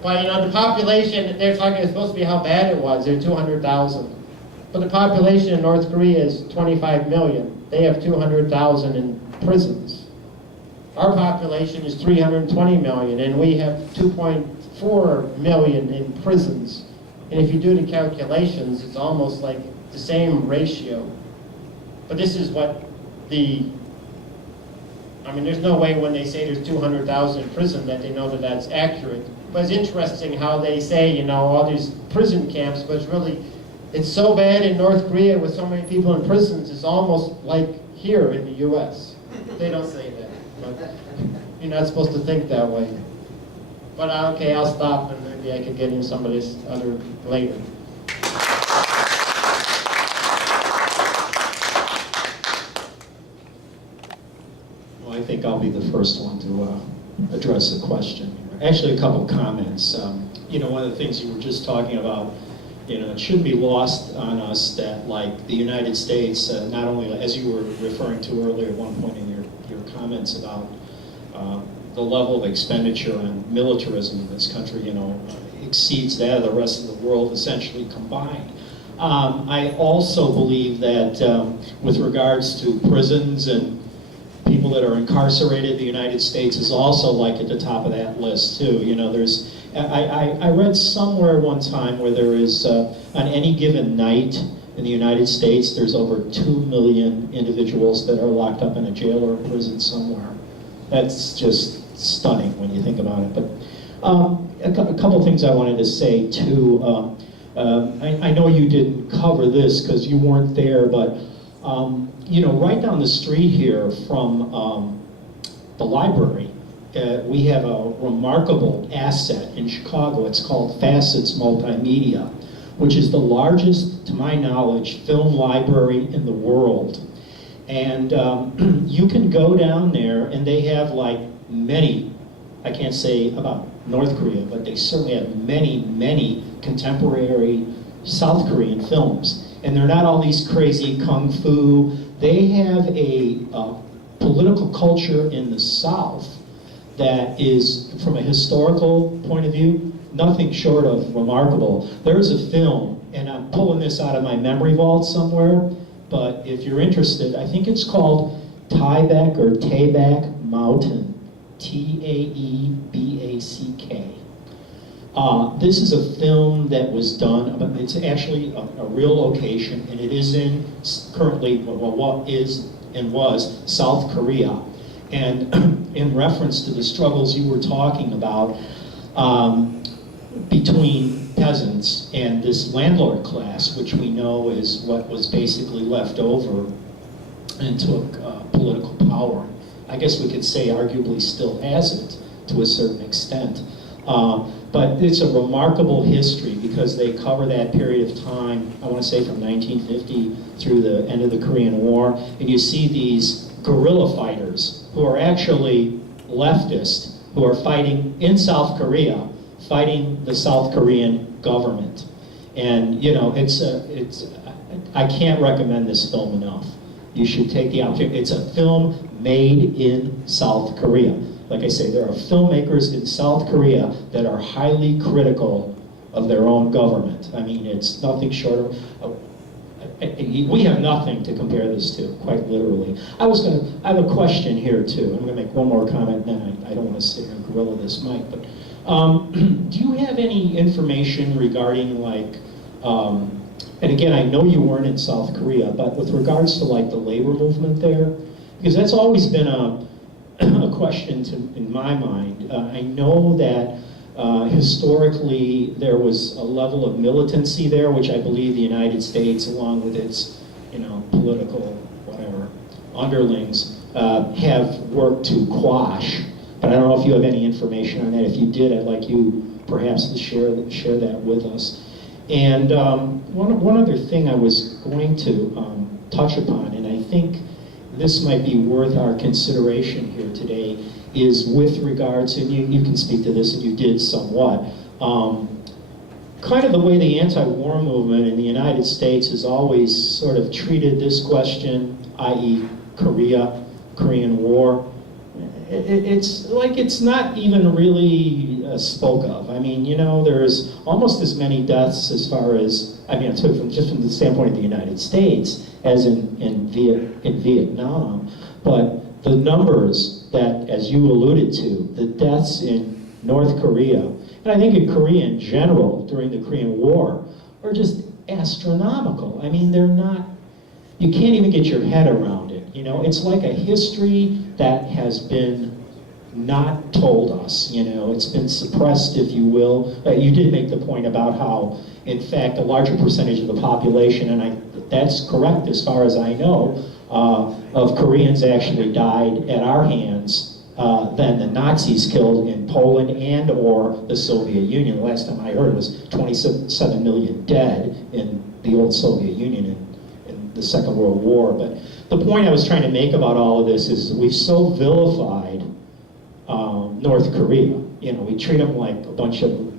But, you know, the population, they're talking, it's supposed to be how bad it was. There are 200,000. But the population in North Korea is 25 million. They have 200,000 in prisons. Our population is 320 million, and we have 2.4 million in prisons. And if you do the calculations, it's almost like the same ratio. But this is what I mean, there's no way when they say there's 200,000 in prison that they know that that's accurate. But it's interesting how they say, you know, all these prison camps, but it's so bad in North Korea with so many people in prisons, it's almost like here in the U.S. They don't say that, but you're not supposed to think that way. But okay, I'll stop, and maybe I could get in some of this other later. Well, I think I'll be the first one to address the question. Actually, a couple comments. You know, one of the things you were just talking about, you know, it shouldn't be lost on us that, like, the United States, not only, as you were referring to earlier at one point in your comments about the level of expenditure on militarism in this country, you know, exceeds that of the rest of the world essentially combined. I also believe that with regards to prisons and people that are incarcerated, the United States is also like at the top of that list too. You know, I read somewhere one time where there is, on any given night in the United States, there's over 2 million individuals that are locked up in a jail or a prison somewhere. That's just stunning when you think about it. But a couple things I wanted to say too. I know you didn't cover this because you weren't there, but you know, right down the street here from the library, we have a remarkable asset in Chicago. It's called Facets Multimedia, which is the largest, to my knowledge, film library in the world. And you can go down there, and they have like many, I can't say about North Korea, but they certainly have many, many contemporary South Korean films. And they're not all these crazy kung fu. They have a political culture in the South that is, from a historical point of view, nothing short of remarkable. There's a film, and I'm pulling this out of my memory vault somewhere, but if you're interested, I think it's called Taebaek Mountain. Taeback. This is a film that was done, but it's actually a real location, and it is in currently, well, what is and was South Korea. And in reference to the struggles you were talking about between peasants and this landlord class, which we know is what was basically left over and took political power. I guess we could say arguably still has it to a certain extent. But it's a remarkable history because they cover that period of time, I want to say from 1950 through the end of the Korean War, and you see these guerrilla fighters who are actually leftist, who are fighting in South Korea, fighting the South Korean government. And you know, I can't recommend this film enough. You should take the opportunity. It's a film made in South Korea. Like I say, there are filmmakers in South Korea that are highly critical of their own government. I mean, it's nothing short of, we have nothing to compare this to, quite literally. I have a question here too. I'm gonna make one more comment, and then I don't want to sit here and gorilla this mic, but do you have any information regarding like, and again, I know you weren't in South Korea, but with regards to like the labor movement there, because that's always been a question in my mind. I know that historically there was a level of militancy there, which I believe the United States, along with its, political whatever underlings, have worked to quash. But I don't know if you have any information on that. If you did, I'd like you perhaps to share that with us. And one other thing I was going to touch upon, and I think this might be worth our consideration here today, is with regards, and you can speak to this, and you did somewhat, kind of the way the anti-war movement in the United States has always sort of treated this question, i.e. Korean War. It's like it's not even really spoke of. I mean, there's almost as many deaths as far as, I mean, just from the standpoint of the United States as in Vietnam, but the numbers that, as you alluded to, the deaths in North Korea, and I think in Korea in general during the Korean War, are just astronomical. I mean, they're not, you can't even get your head around it. It's like a history that has been not told us. It's been suppressed, if you will. You did make the point about how, in fact, a larger percentage of the population, and that's correct as far as I know, of Koreans actually died at our hands than the Nazis killed in Poland and or the Soviet Union. The last time I heard it was 27 million dead in the old Soviet Union in the Second World War. But the point I was trying to make about all of this is we've so vilified North Korea. We treat them like a bunch of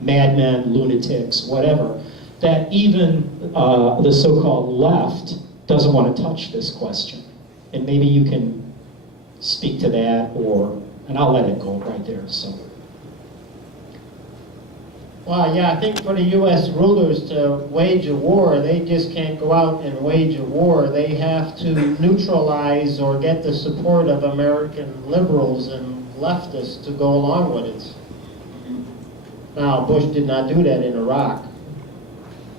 madmen, lunatics, whatever, that even the so-called left doesn't want to touch this question. And maybe you can speak to that, and I'll let it go right there. So. Well, yeah, I think for the U.S. rulers to wage a war, they just can't go out and wage a war. They have to neutralize or get the support of American liberals and leftists to go along with it. Now, Bush did not do that in Iraq,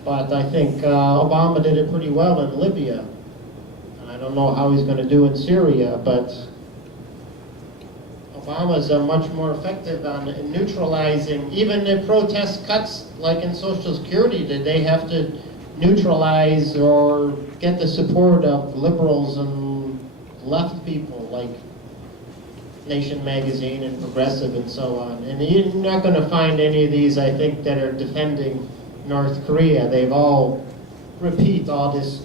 but I think Obama did it pretty well in Libya. I don't know how he's going to do in Syria, but Obama's much more effective in neutralizing, even the protest cuts, like in Social Security, that they have to neutralize or get the support of liberals and left people, like Nation Magazine and Progressive and so on. And you're not going to find any of these, I think, that are defending North Korea. They've all repeat all this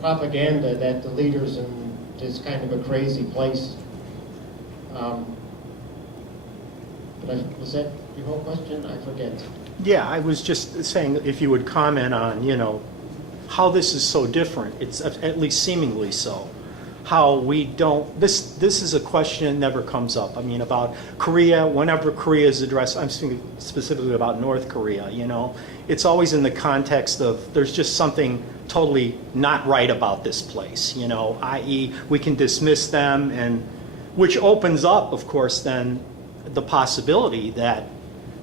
propaganda that the leaders in this kind of a crazy place. Was that your whole question? I forget. Yeah, I was just saying if you would comment on, how this is so different. It's at least seemingly so. How we don't, this is a question that never comes up. I mean, about Korea, whenever Korea is addressed, I'm speaking specifically about North Korea, it's always in the context of there's just something totally not right about this place, i.e. we can dismiss them and Which opens up, of course, then the possibility that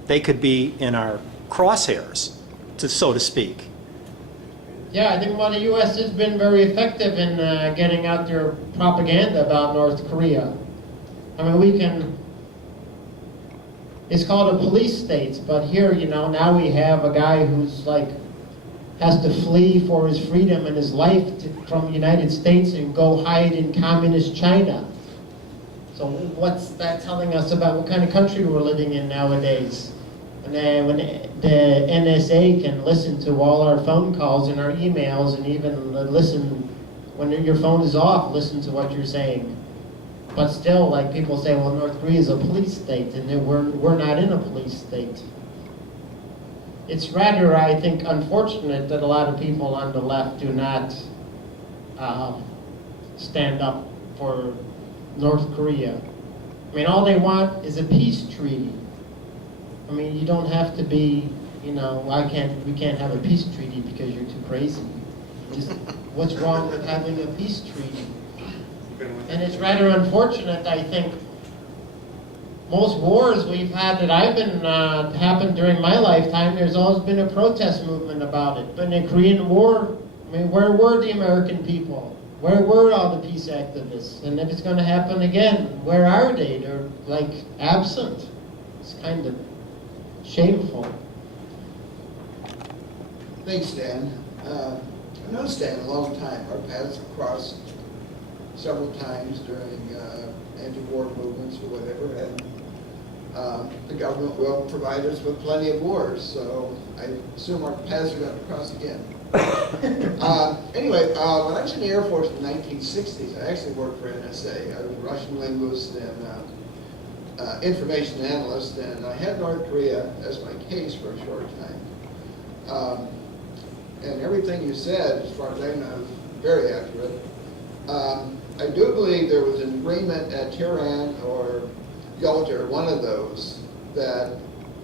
they could be in our crosshairs, so to speak. Yeah, I think the U.S. has been very effective in getting out their propaganda about North Korea. I mean, it's called a police state, but here, now we have a guy who's has to flee for his freedom and his life from the United States and go hide in communist China. So what's that telling us about what kind of country we're living in nowadays? And then when the NSA can listen to all our phone calls and our emails and even listen, when your phone is off, listen to what you're saying. But still, people say, well, North Korea is a police state, and we're not in a police state. It's rather, I think, unfortunate that a lot of people on the left do not stand up for North Korea. I mean, all they want is a peace treaty. I mean, you don't have to be, we can't have a peace treaty because you're too crazy. Just, what's wrong with having a peace treaty? And it's rather unfortunate, I think. Most wars we've had that I've been happened during my lifetime, there's always been a protest movement about it. But in the Korean War, I mean, where were the American people? Where were all the peace activists? And if it's going to happen again, where are they? They're absent. It's kind of shameful. Thanks, Stan. I've known Stan a long time. Our paths have crossed several times during anti-war movements or whatever, and the government will provide us with plenty of wars, so I assume our paths are going to cross again. Anyway, when I was in the Air Force in the 1960s, I actually worked for NSA. I was a Russian linguist and information analyst, and I had North Korea as my case for a short time. And everything you said, as far as I know, is very accurate. I do believe there was an agreement at Tehran or Yalta, or one of those, that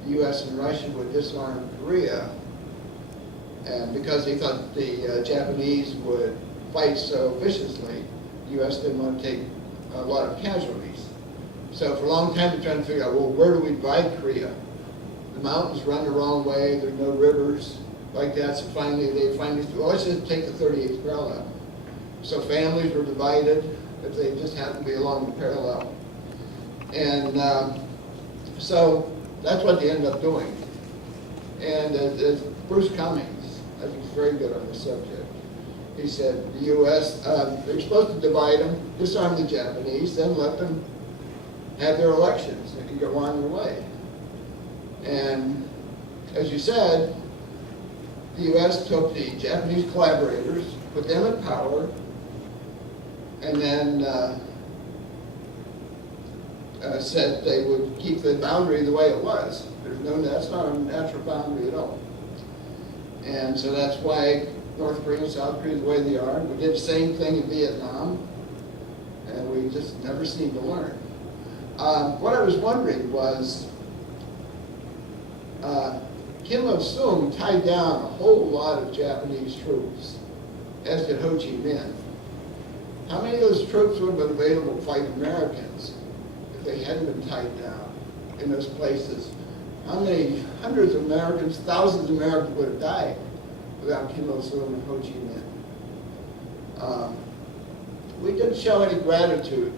the U.S. and Russia would disarm Korea, and because they thought the Japanese would fight so viciously, the U.S. didn't want to take a lot of casualties. So for a long time, they're trying to figure out, well, where do we divide Korea? The mountains run the wrong way, there's no rivers like that, so finally, well, let's just take the 38th parallel. So families were divided if they just happened to be along the parallel. And so that's what they ended up doing. And as Bruce Cummings, I think he's very good on this subject, he said the U.S., they're supposed to divide them, disarm the Japanese, then let them have their elections. They can go on their way. And as you said, the U.S. took the Japanese collaborators, put them in power, and then said they would keep the boundary the way it was. That's not a natural boundary at all. And so that's why North Korea and South Korea are the way they are. We did the same thing in Vietnam, and we just never seemed to learn. What I was wondering was, Kim Il-sung tied down a whole lot of Japanese troops, as did Ho Chi Minh. How many of those troops would have been available to fight Americans if they hadn't been tied down in those places? How many hundreds of Americans, thousands of Americans would have died without Kim Il-sung and Ho Chi Minh? We didn't show any gratitude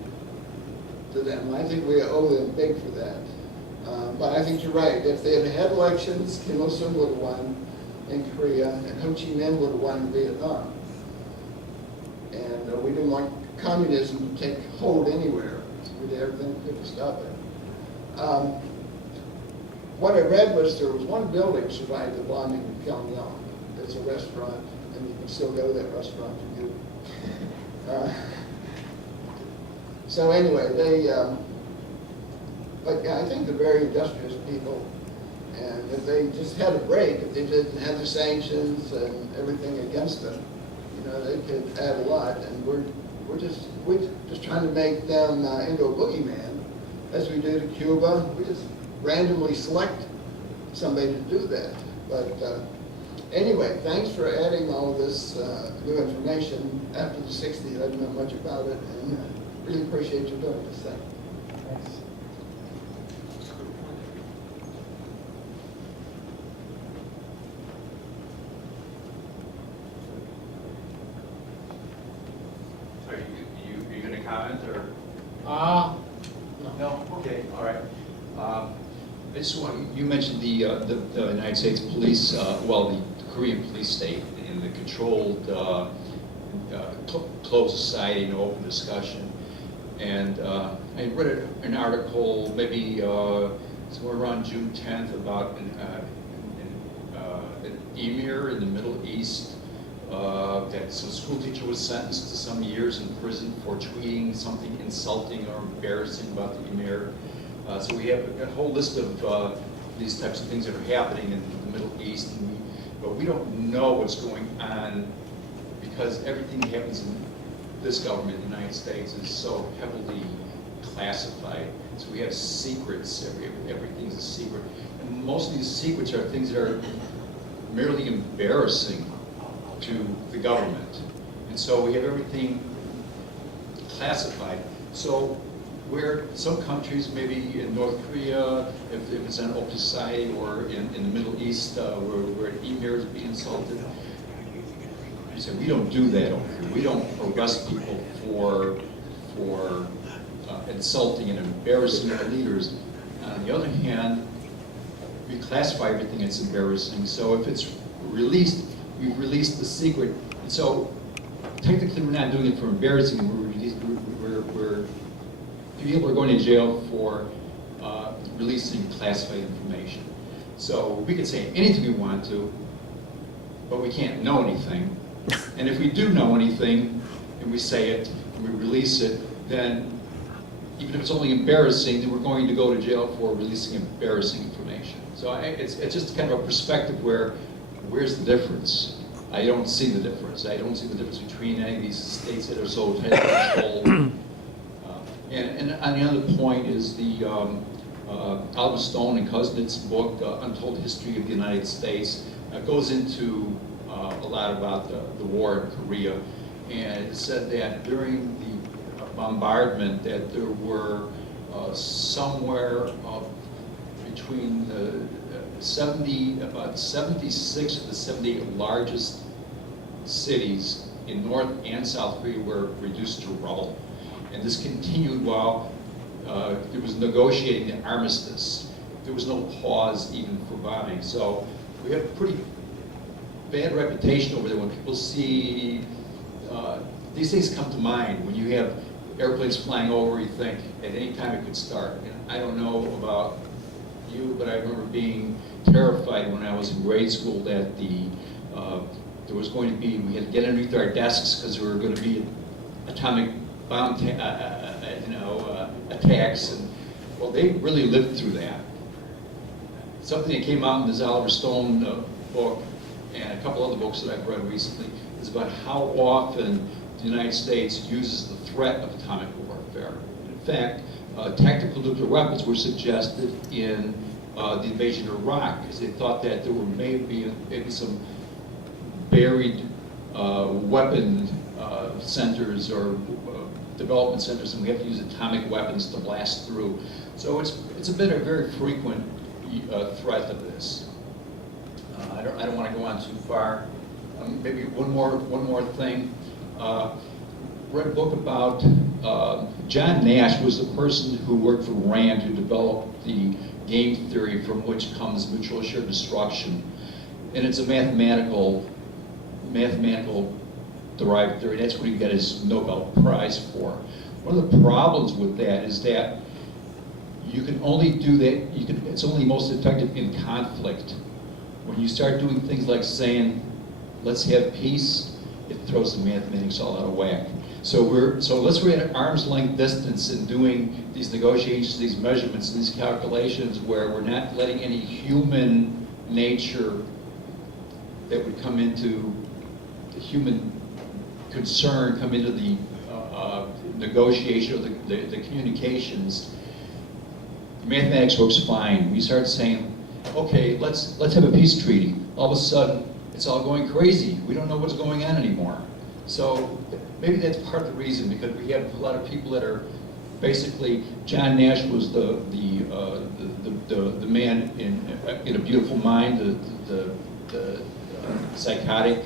to them. I think we owe them big for that. But I think you're right. If they had had elections, Kim Il-sung would have won in Korea, and Ho Chi Minh would have won in Vietnam. And we didn't want communism to take hold anywhere. So we did everything we could to stop it. What I read was there was one building that survived the bombing in Pyongyang. It's a restaurant, and you can still go to that restaurant if you do. So anyway, but yeah, I think they're very industrious people, and if they just had a break, if they didn't have the sanctions and everything against them, they could add a lot. And we're just trying to make them into a boogeyman, as we do to Cuba. We just randomly select somebody to do that. But anyway, thanks for adding all this new information. After the 60s, I didn't know much about it, and really appreciate you doing this thing. Thanks. Are you gonna comment, or? No. No, okay, all right. I just want, you mentioned the United States police, well, the Korean police state and the controlled, closed society and open discussion. And I read an article maybe somewhere around June 10th about an emir in the Middle East that some school teacher was sentenced to some years in prison for tweeting something insulting or embarrassing about the emir. So we have a whole list of these types of things that are happening in the Middle East, but we don't know what's going on because everything that happens in this government, the United States, is so heavily classified. So we have secrets, everything's a secret. And most of these secrets are things that are merely embarrassing to the government. And so we have everything classified. So where some countries, maybe in North Korea, if it's an open society, or in the Middle East, where an emir is being insulted, you say, we don't do that over here. We don't arrest people for insulting and embarrassing our leaders. On the other hand, we classify everything as embarrassing. So if it's released, we've released the secret. And so technically we're not doing it for embarrassing, people are going to jail for releasing classified information. So we can say anything we want to, but we can't know anything. And if we do know anything, and we say it, and we release it, then even if it's only embarrassing, then we're going to go to jail for releasing embarrassing information. So it's just kind of a perspective where's the difference? I don't see the difference. I don't see the difference between any of these states that are so tightly controlled. And on the other point is the Oliver Stone and Kuznets' book, Untold History of the United States, goes into a lot about the war in Korea. And it said that during the bombardment that there were somewhere between about 76 of the 78 largest cities in North and South Korea were reduced to rubble. And this continued while it was negotiating the armistice. There was no pause even for bombing. So we have a pretty bad reputation over there. When people see, these things come to mind. When you have airplanes flying over, you think at any time it could start. And I don't know about you, but I remember being terrified when I was in grade school that there was going to be, we had to get underneath our desks because there were going to be atomic bomb attacks, and well, they really lived through that. Something that came out in this Oliver Stone book and a couple other books that I've read recently is about how often the United States uses the threat of atomic warfare. In fact, tactical nuclear weapons were suggested in the invasion of Iraq because they thought that there were maybe some buried weapon centers or development centers, and we have to use atomic weapons to blast through. So it's been a very frequent threat of this. I don't want to go on too far. Maybe one more thing. Read a book about John Nash was the person who worked for Rand who developed the game theory from which comes mutual assured destruction, and it's a mathematical derived theory. That's what he got his Nobel Prize for. One of the problems with that is that you can only do that, it's only most effective in conflict. When you start doing things like saying, let's have peace, it throws the mathematics all out of whack. So let's we're at arm's length distance in doing these negotiations, these measurements, these calculations where we're not letting any human nature that would come into the human concern come into the negotiation or the communications. Mathematics works fine. We start saying, okay, let's have a peace treaty. All of a sudden, it's all going crazy. We don't know what's going on anymore. So maybe that's part of the reason, because we have a lot of people that are basically, John Nash was the man in A Beautiful Mind, the psychotic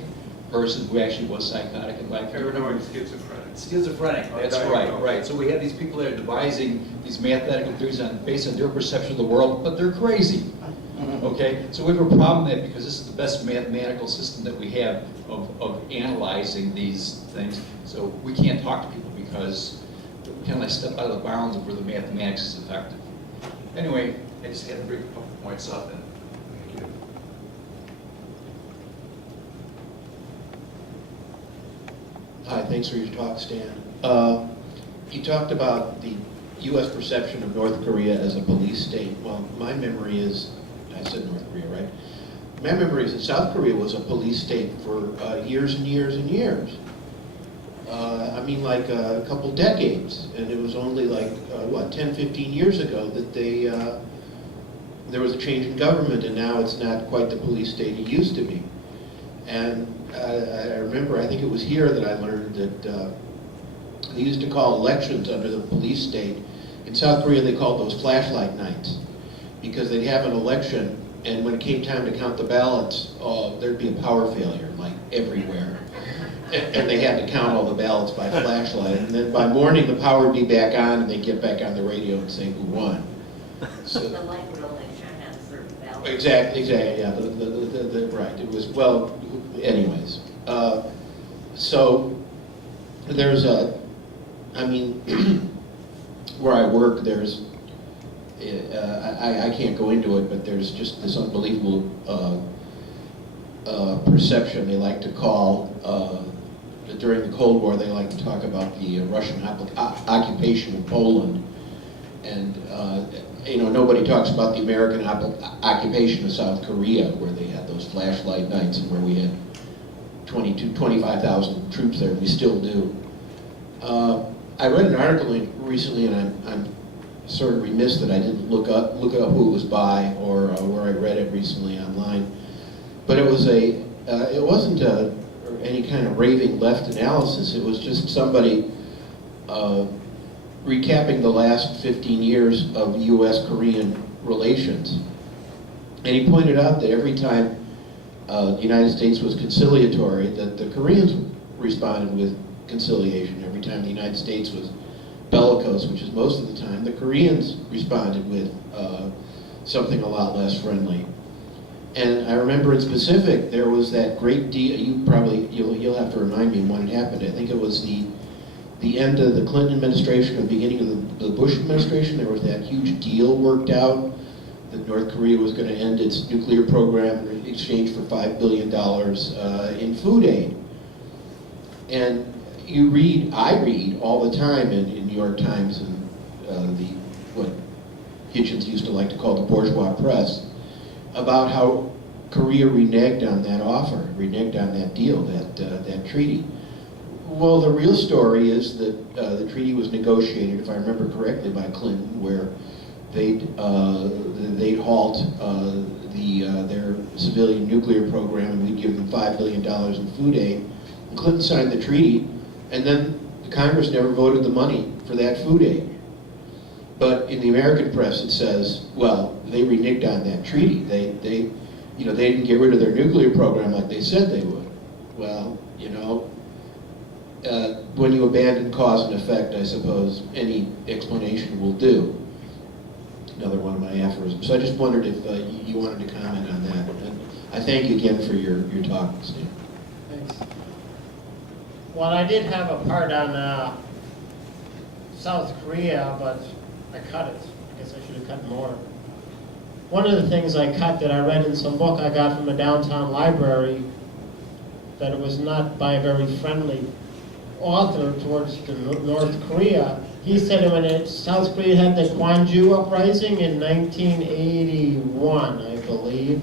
person who actually was psychotic in life. Paranoid schizophrenic. Schizophrenic, that's right. So we have these people that are devising these mathematical theories based on their perception of the world, but they're crazy. Okay, so we have a problem there because this is the best mathematical system that we have of analyzing these things. So we can't talk to people because we kind of like step out of the bounds of where the mathematics is effective. Anyway, I just had to bring a couple points up. And thank you. Hi, thanks for your talk, Stan. You talked about the U.S. perception of North Korea as a police state. Well, my memory is, I said North Korea, right? My memory is that South Korea was a police state for years and years and years. I mean, like a couple decades. And it was only like, 10, 15 years ago that there was a change in government, and now it's not quite the police state it used to be. And I remember, I think it was here that I learned that they used to call elections under the police state. In South Korea, they called those flashlight nights, because they'd have an election, and when it came time to count the ballots, there'd be a power failure, like everywhere. And they had to count all the ballots by flashlight. And then by morning, the power would be back on, and they'd get back on the radio and say who won. So, The light would only shine on certain ballots. exactly, yeah, right. It was, well, anyways. So there's I mean, where I work, there's, I can't go into it, but there's just this unbelievable perception. They like to call, during the Cold War, they like to talk about the Russian occupation of Poland. And, nobody talks about the American occupation of South Korea, where they had those flashlight nights and where we had 25,000 troops there, and we still do. I read an article recently, and I'm sort of remiss that I didn't look up who it was by or where I read it recently online. But it was it wasn't any kind of raving left analysis. It was just somebody recapping the last 15 years of U.S.-Korean relations. And he pointed out that every time the United States was conciliatory, that the Koreans responded with conciliation. Every time the United States was bellicose, which is most of the time, the Koreans responded with something a lot less friendly. And I remember in specific, there was that great deal. You'll have to remind me when it happened. I think it was the end of the Clinton administration, or the beginning of the Bush administration. There was that huge deal worked out that North Korea was going to end its nuclear program in exchange for $5 billion in food aid. And I read all the time in New York Times and what Hitchens used to like to call the bourgeois press, about how Korea reneged on that offer, reneged on that deal, that treaty. Well, the real story is that the treaty was negotiated, if I remember correctly, by Clinton, where they'd halt their civilian nuclear program, and we'd give them $5 billion in food aid. And Clinton signed the treaty, and then the Congress never voted the money for that food aid. But in the American press, it says, well, they reneged on that treaty. They didn't get rid of their nuclear program like they said they would. Well, when you abandon cause and effect, I suppose any explanation will do. Another one of my aphorisms. So I just wondered if you wanted to comment on that. And I thank you again for your talk, Stan. Thanks. Well, I did have a part on South Korea, but I cut it. I guess I should have cut more. One of the things I cut that I read in some book I got from a downtown library, that it was not by a very friendly author towards North Korea. He said when South Korea had the Gwangju uprising in 1981, I believe,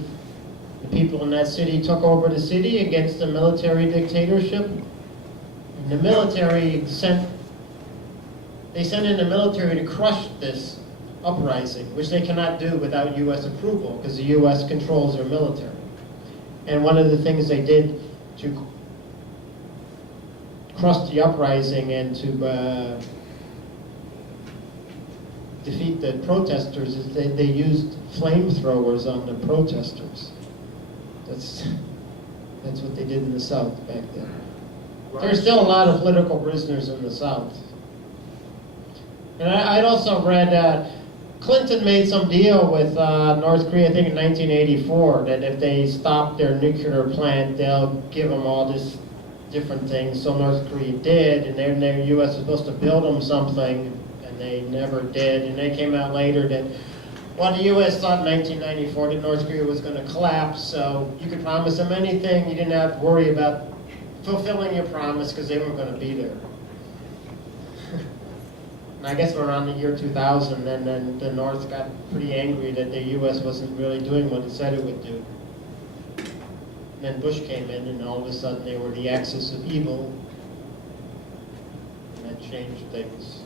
the people in that city took over the city against the military dictatorship. And the military sent in the military to crush this uprising, which they cannot do without U.S. approval, because the U.S. controls their military. And one of the things they did to crush the uprising and to defeat the protesters is they used flamethrowers on the protesters. That's what they did in the South back then. There's still a lot of political prisoners in the South. And I'd also read Clinton made some deal with North Korea, I think in 1984, that if they stop their nuclear plant, they'll give them all this different things. So North Korea did, and then the U.S. was supposed to build them something, and they never did. And they came out later that, well, the U.S. thought in 1994 that North Korea was going to collapse, so you could promise them anything. You didn't have to worry about fulfilling your promise because they weren't going to be there. And I guess around the year 2000, then the North got pretty angry that the U.S. wasn't really doing what it said it would do. And then Bush came in, and all of a sudden they were the axis of evil, and that changed things.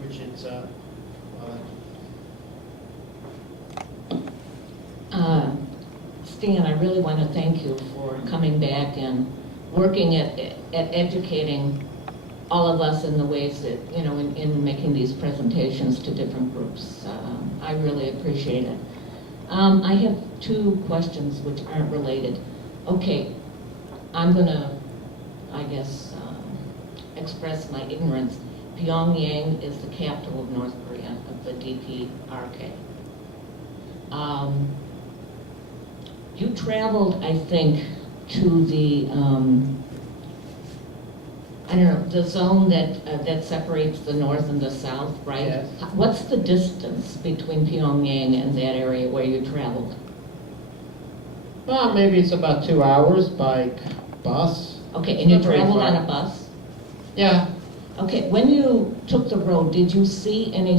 Which it's, Stan, I really want to thank you for coming back and working at educating all of us in the ways that, you know, in making these presentations to different groups. I really appreciate it. I have two questions which aren't related. Okay, I'm going to, I guess, express my ignorance. Pyongyang is the capital of North Korea, of the DPRK. You traveled, I think, to the, I don't know, the zone that separates the north and the south, right? Yes. What's the distance between Pyongyang and that area where you traveled? Well, maybe it's about 2 hours by bus. Okay, It's and you not very traveled far. on a bus? Yeah. Okay, when you took the road, did you see any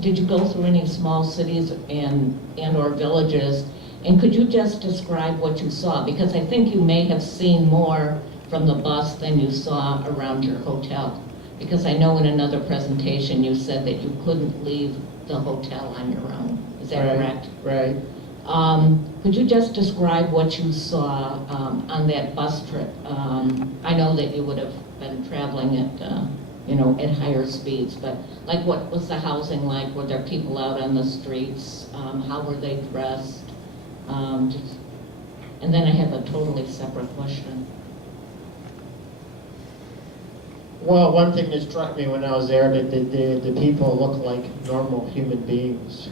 did you go through any small cities and or villages? And could you just describe what you saw? Because I think you may have seen more from the bus than you saw around your hotel. Because I know in another presentation you said that you couldn't leave the hotel on your own. Is that correct? Right. Could you just describe what you saw on that bus trip? I know that you would have been traveling at, you know, at higher speeds, but like what was the housing like? Were there people out on the streets? How were they dressed? And then I have a totally separate question. Well, one thing that struck me when I was there, that the people look like normal human beings.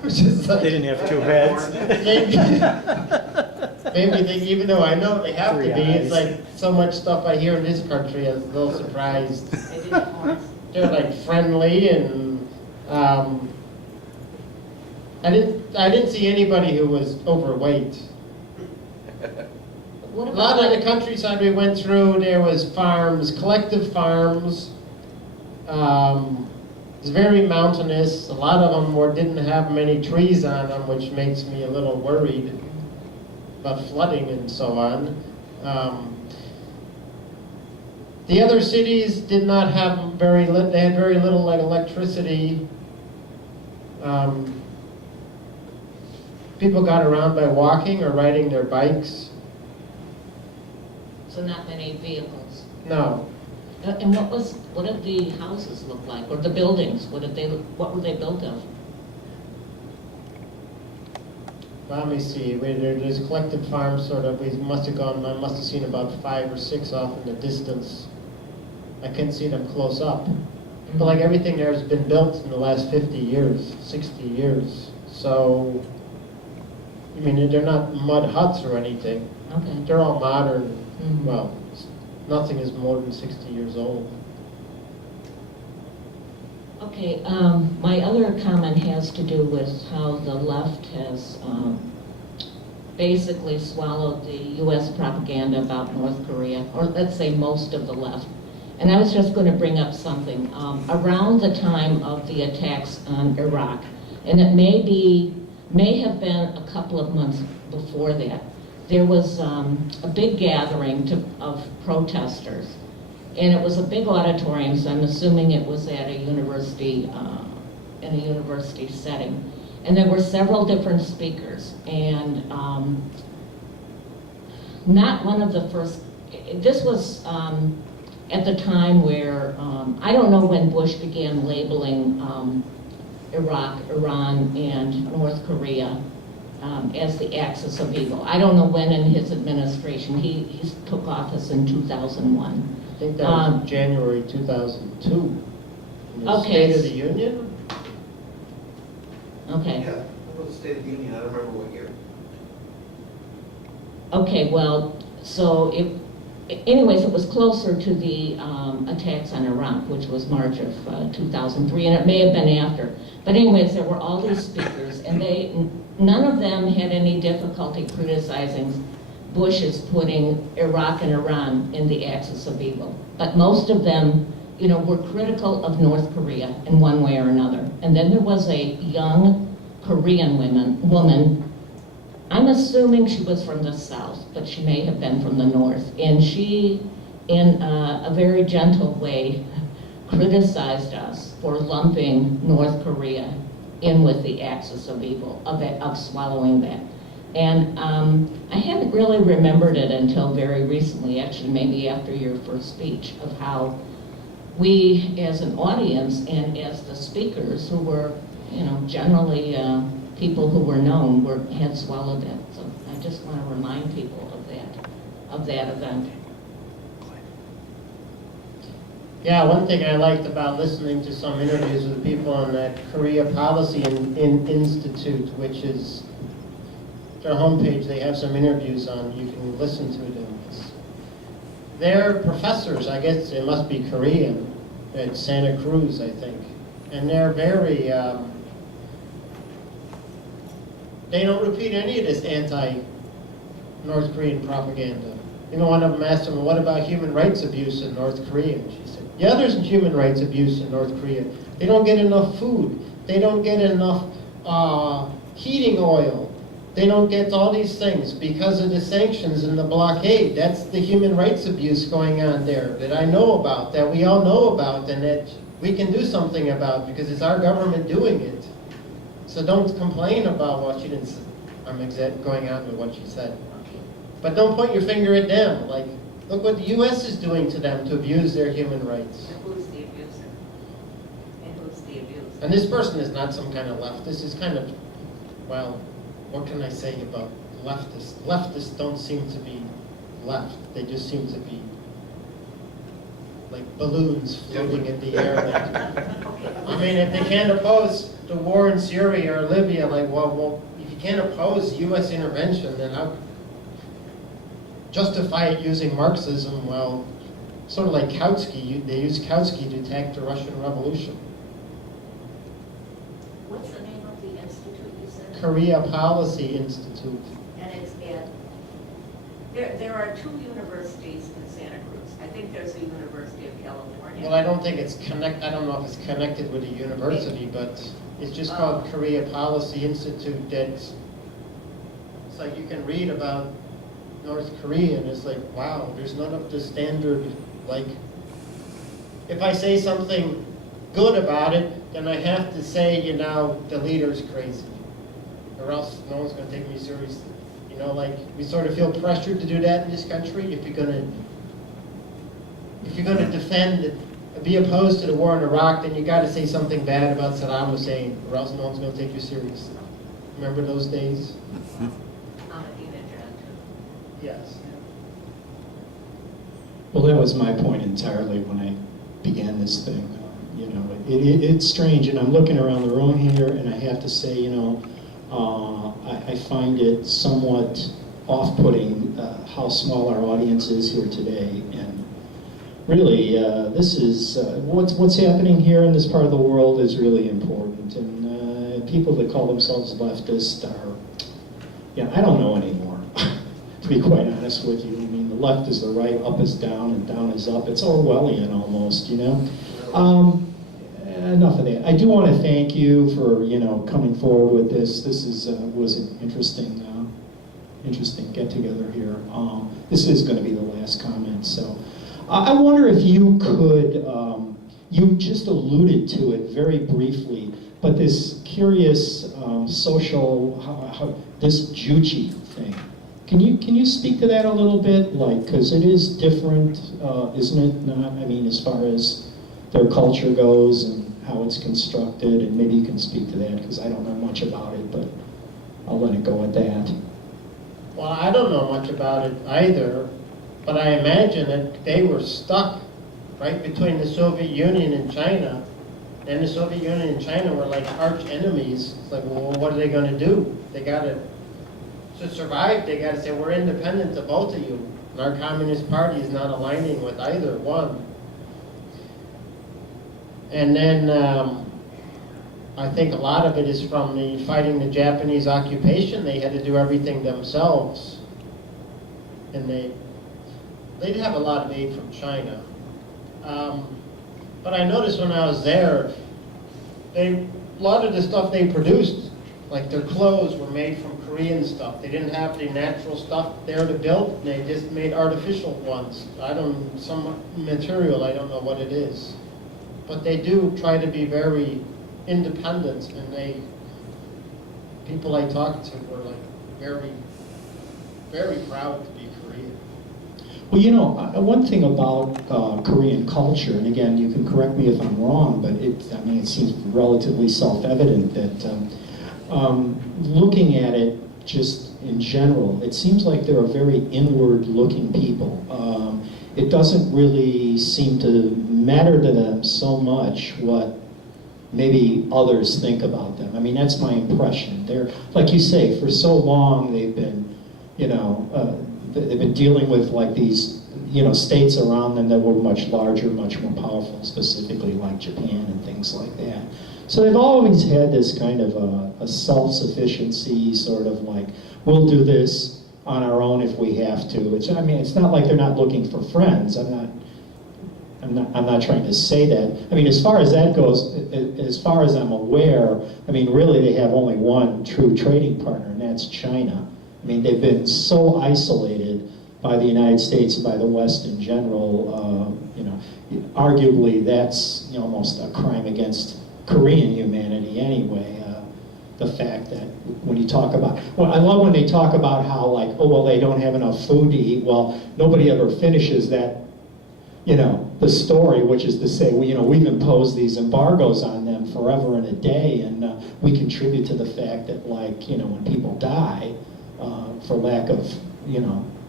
Which is like, They didn't have two heads. maybe they, even though I know they have Three to be, it's eyes. like so much stuff I hear in this country, I was a little surprised. They didn't have horns. They're like friendly, and I didn't see anybody who was overweight. What A lot about of the countryside we went through, there was farms, collective farms. It's very mountainous. A lot of them didn't have many trees on them, which makes me a little worried about flooding and so on. The other cities did not have they had very little like electricity. People got around by walking or riding their bikes. So not many vehicles. No. And what did the houses look like, or the buildings? What were they built of? Let me see. There's collective farms, sort of. I must have seen about 5 or 6 off in the distance. I couldn't see them close up. But like everything there has been built in the last 50 years, 60 years. So, I mean, they're not mud huts or anything. Okay. They're all modern. Mhm. Well, nothing is more than 60 years old. Okay, my other comment has to do with how the left has basically swallowed the U.S. propaganda about North Korea, or let's say most of the left. And I was just going to bring up something. Around the time of the attacks on Iraq, and it may have been a couple of months before that, there was a big gathering of protesters. And it was a big auditorium, so I'm assuming it was at a university, in a university setting. And there were several different speakers. And not one of the first, this was at the time where, I don't know when Bush began labeling Iraq, Iran, and North Korea as the axis of evil. I don't know when in his administration. He took office in 2001. I think that was January 2002. In the Okay. State of the Union? Okay. Yeah, what was the State of the Union? I don't remember what year. Okay, well, so anyways, it was closer to the attacks on Iraq, which was March of 2003, and it may have been after. But anyways, there were all these speakers, and none of them had any difficulty criticizing Bush's putting Iraq and Iran in the axis of evil. But most of them, you know, were critical of North Korea in one way or another. And then there was a young Korean woman, I'm assuming she was from the South, but she may have been from the North. And she, in a very gentle way, criticized us for lumping North Korea in with the axis of evil, of swallowing that. And I hadn't really remembered it until very recently, actually maybe after your first speech, of how we as an audience and as the speakers, who were, you know, generally people who were known, had swallowed it. So I just want to remind people of that event. Yeah, one thing I liked about listening to some interviews with people on that Korea Policy Institute, which is their homepage, they have some interviews on, you can listen to them. They're professors, I guess it must be Korean, at Santa Cruz, I think. And they're very, they don't repeat any of this anti-North Korean propaganda. You know, one of them asked them, what about human rights abuse in North Korea? And she said, yeah, there's human rights abuse in North Korea. They don't get enough food. They don't get enough heating oil. They don't get all these things because of the sanctions and the blockade. That's the human rights abuse going on there that I know about, that we all know about, and that we can do something about because it's our government doing it. So don't complain about what she didn't say. I'm going on with what she said. But don't point your finger at them. Like, look what the U.S. is doing to them to abuse their human rights. And who's the abuser? And who's the abuser? And this person is not some kind of leftist. This is kind of, well, what can I say about leftists? Leftists don't seem to be left. They just seem to be like balloons floating in the air. I mean, if they can't oppose the war in Syria or Libya, like, well, if you can't oppose U.S. intervention, then how justify it using Marxism? Well, sort of like Kautsky, they used Kautsky to attack the Russian Revolution. What's the name of the institute you said? Korea Policy Institute. And it's at, there are two universities in Santa Cruz. I think there's the University of California. Well, I don't think it's I don't know if it's connected with a university, but it's just called Korea Policy Institute. It's like you can read about North Korea and it's like, wow, there's none of the standard, like, if I say something good about it, then I have to say, you know, the leader's crazy, or else no one's going to take me seriously. You know, like, we sort of feel pressured to do that in this country. If you're going to defend, be opposed to the war in Iraq, then you got to say something bad about Saddam Hussein, or else no one's going to take you seriously. Remember those days? Yes. Well, that was my point entirely when I began this thing. You know, it's strange, and I'm looking around the room here, and I have to say, you know, I find it somewhat off-putting how small our audience is here today. And really, this is what's happening here in this part of the world is really important. And people that call themselves leftist are, yeah, I don't know anymore. To be quite honest with you. I mean, the left is the right, up is down, and down is up. It's Orwellian almost, you know. Enough of that. I do want to thank you for, you know, coming forward with this. This was an interesting get-together here. This is going to be the last comment. So I wonder if you could, you just alluded to it very briefly, but this curious social, this Juche thing. Can you speak to that a little bit? Like, because it is different, isn't it? Not, I mean, as far as their culture goes and how it's constructed, and maybe you can speak to that, because I don't know much about it, but I'll let it go at that. Well, I don't know much about it either, but I imagine that they were stuck right between the Soviet Union and China. And the Soviet Union and China were like arch enemies. It's like, well, what are they going to do? They got to survive, they got to say, we're independent of both of you. And our Communist Party is not aligning with either one. And then I think a lot of it is from the fighting the Japanese occupation. They had to do everything themselves. And they'd have a lot of aid from China. But I noticed when I was there, a lot of the stuff they produced, like their clothes, were made from Korean stuff. They didn't have the natural stuff there to build. They just made artificial ones. Some material, I don't know what it is. But they do try to be very independent, and people I talked to were like very, very proud to be Korean. Well, you know, one thing about Korean culture, and again, you can correct me if I'm wrong, but it seems relatively self-evident that looking at it just in general, it seems like they're a very inward-looking people. It doesn't really seem to matter to them so much what maybe others think about them. I mean, that's my impression. They're, like you say, for so long they've been, they've been dealing with like these, states around them that were much larger, much more powerful, specifically like Japan and things like that. So they've always had this kind of a self-sufficiency, sort of like, we'll do this on our own if we have to. It's not like they're not looking for friends. I'm not trying to say that. I mean, as far as that goes, as far as I'm aware, I mean, really they have only one true trading partner, and that's China. I mean, they've been so isolated by the United States and by the West in general. Arguably that's almost a crime against Korean humanity anyway. The fact that when you talk about, well, I love when they talk about how like, oh, well, they don't have enough food to eat. Well, nobody ever finishes that, the story, which is to say, we've imposed these embargoes on them forever and a day, and we contribute to the fact that, like, when people die for lack of,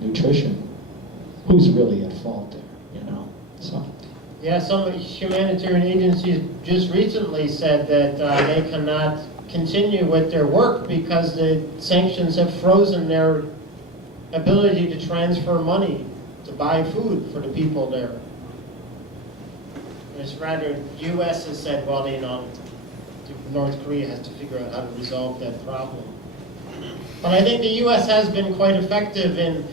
nutrition, who's really at fault there, So. Yeah, some humanitarian agencies just recently said that they cannot continue with their work because the sanctions have frozen their ability to transfer money to buy food for the people there. And it's rather, the U.S. has said, well, North Korea has to figure out how to resolve that problem. But I think the U.S. has been quite effective in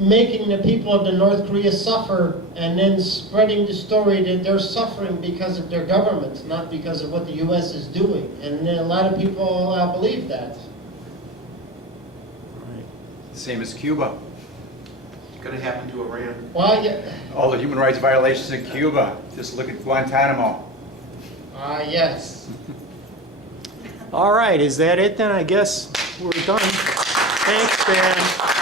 making the people of the North Korea suffer and then spreading the story that they're suffering because of their government, not because of what the U.S. is doing. And a lot of people believe that. Same as Cuba. It's going to happen to Iran. Well, yeah. All the human rights violations in Cuba. Just look at Guantanamo. Yes. All right, is that it then? I guess we're done. Thanks, Dan.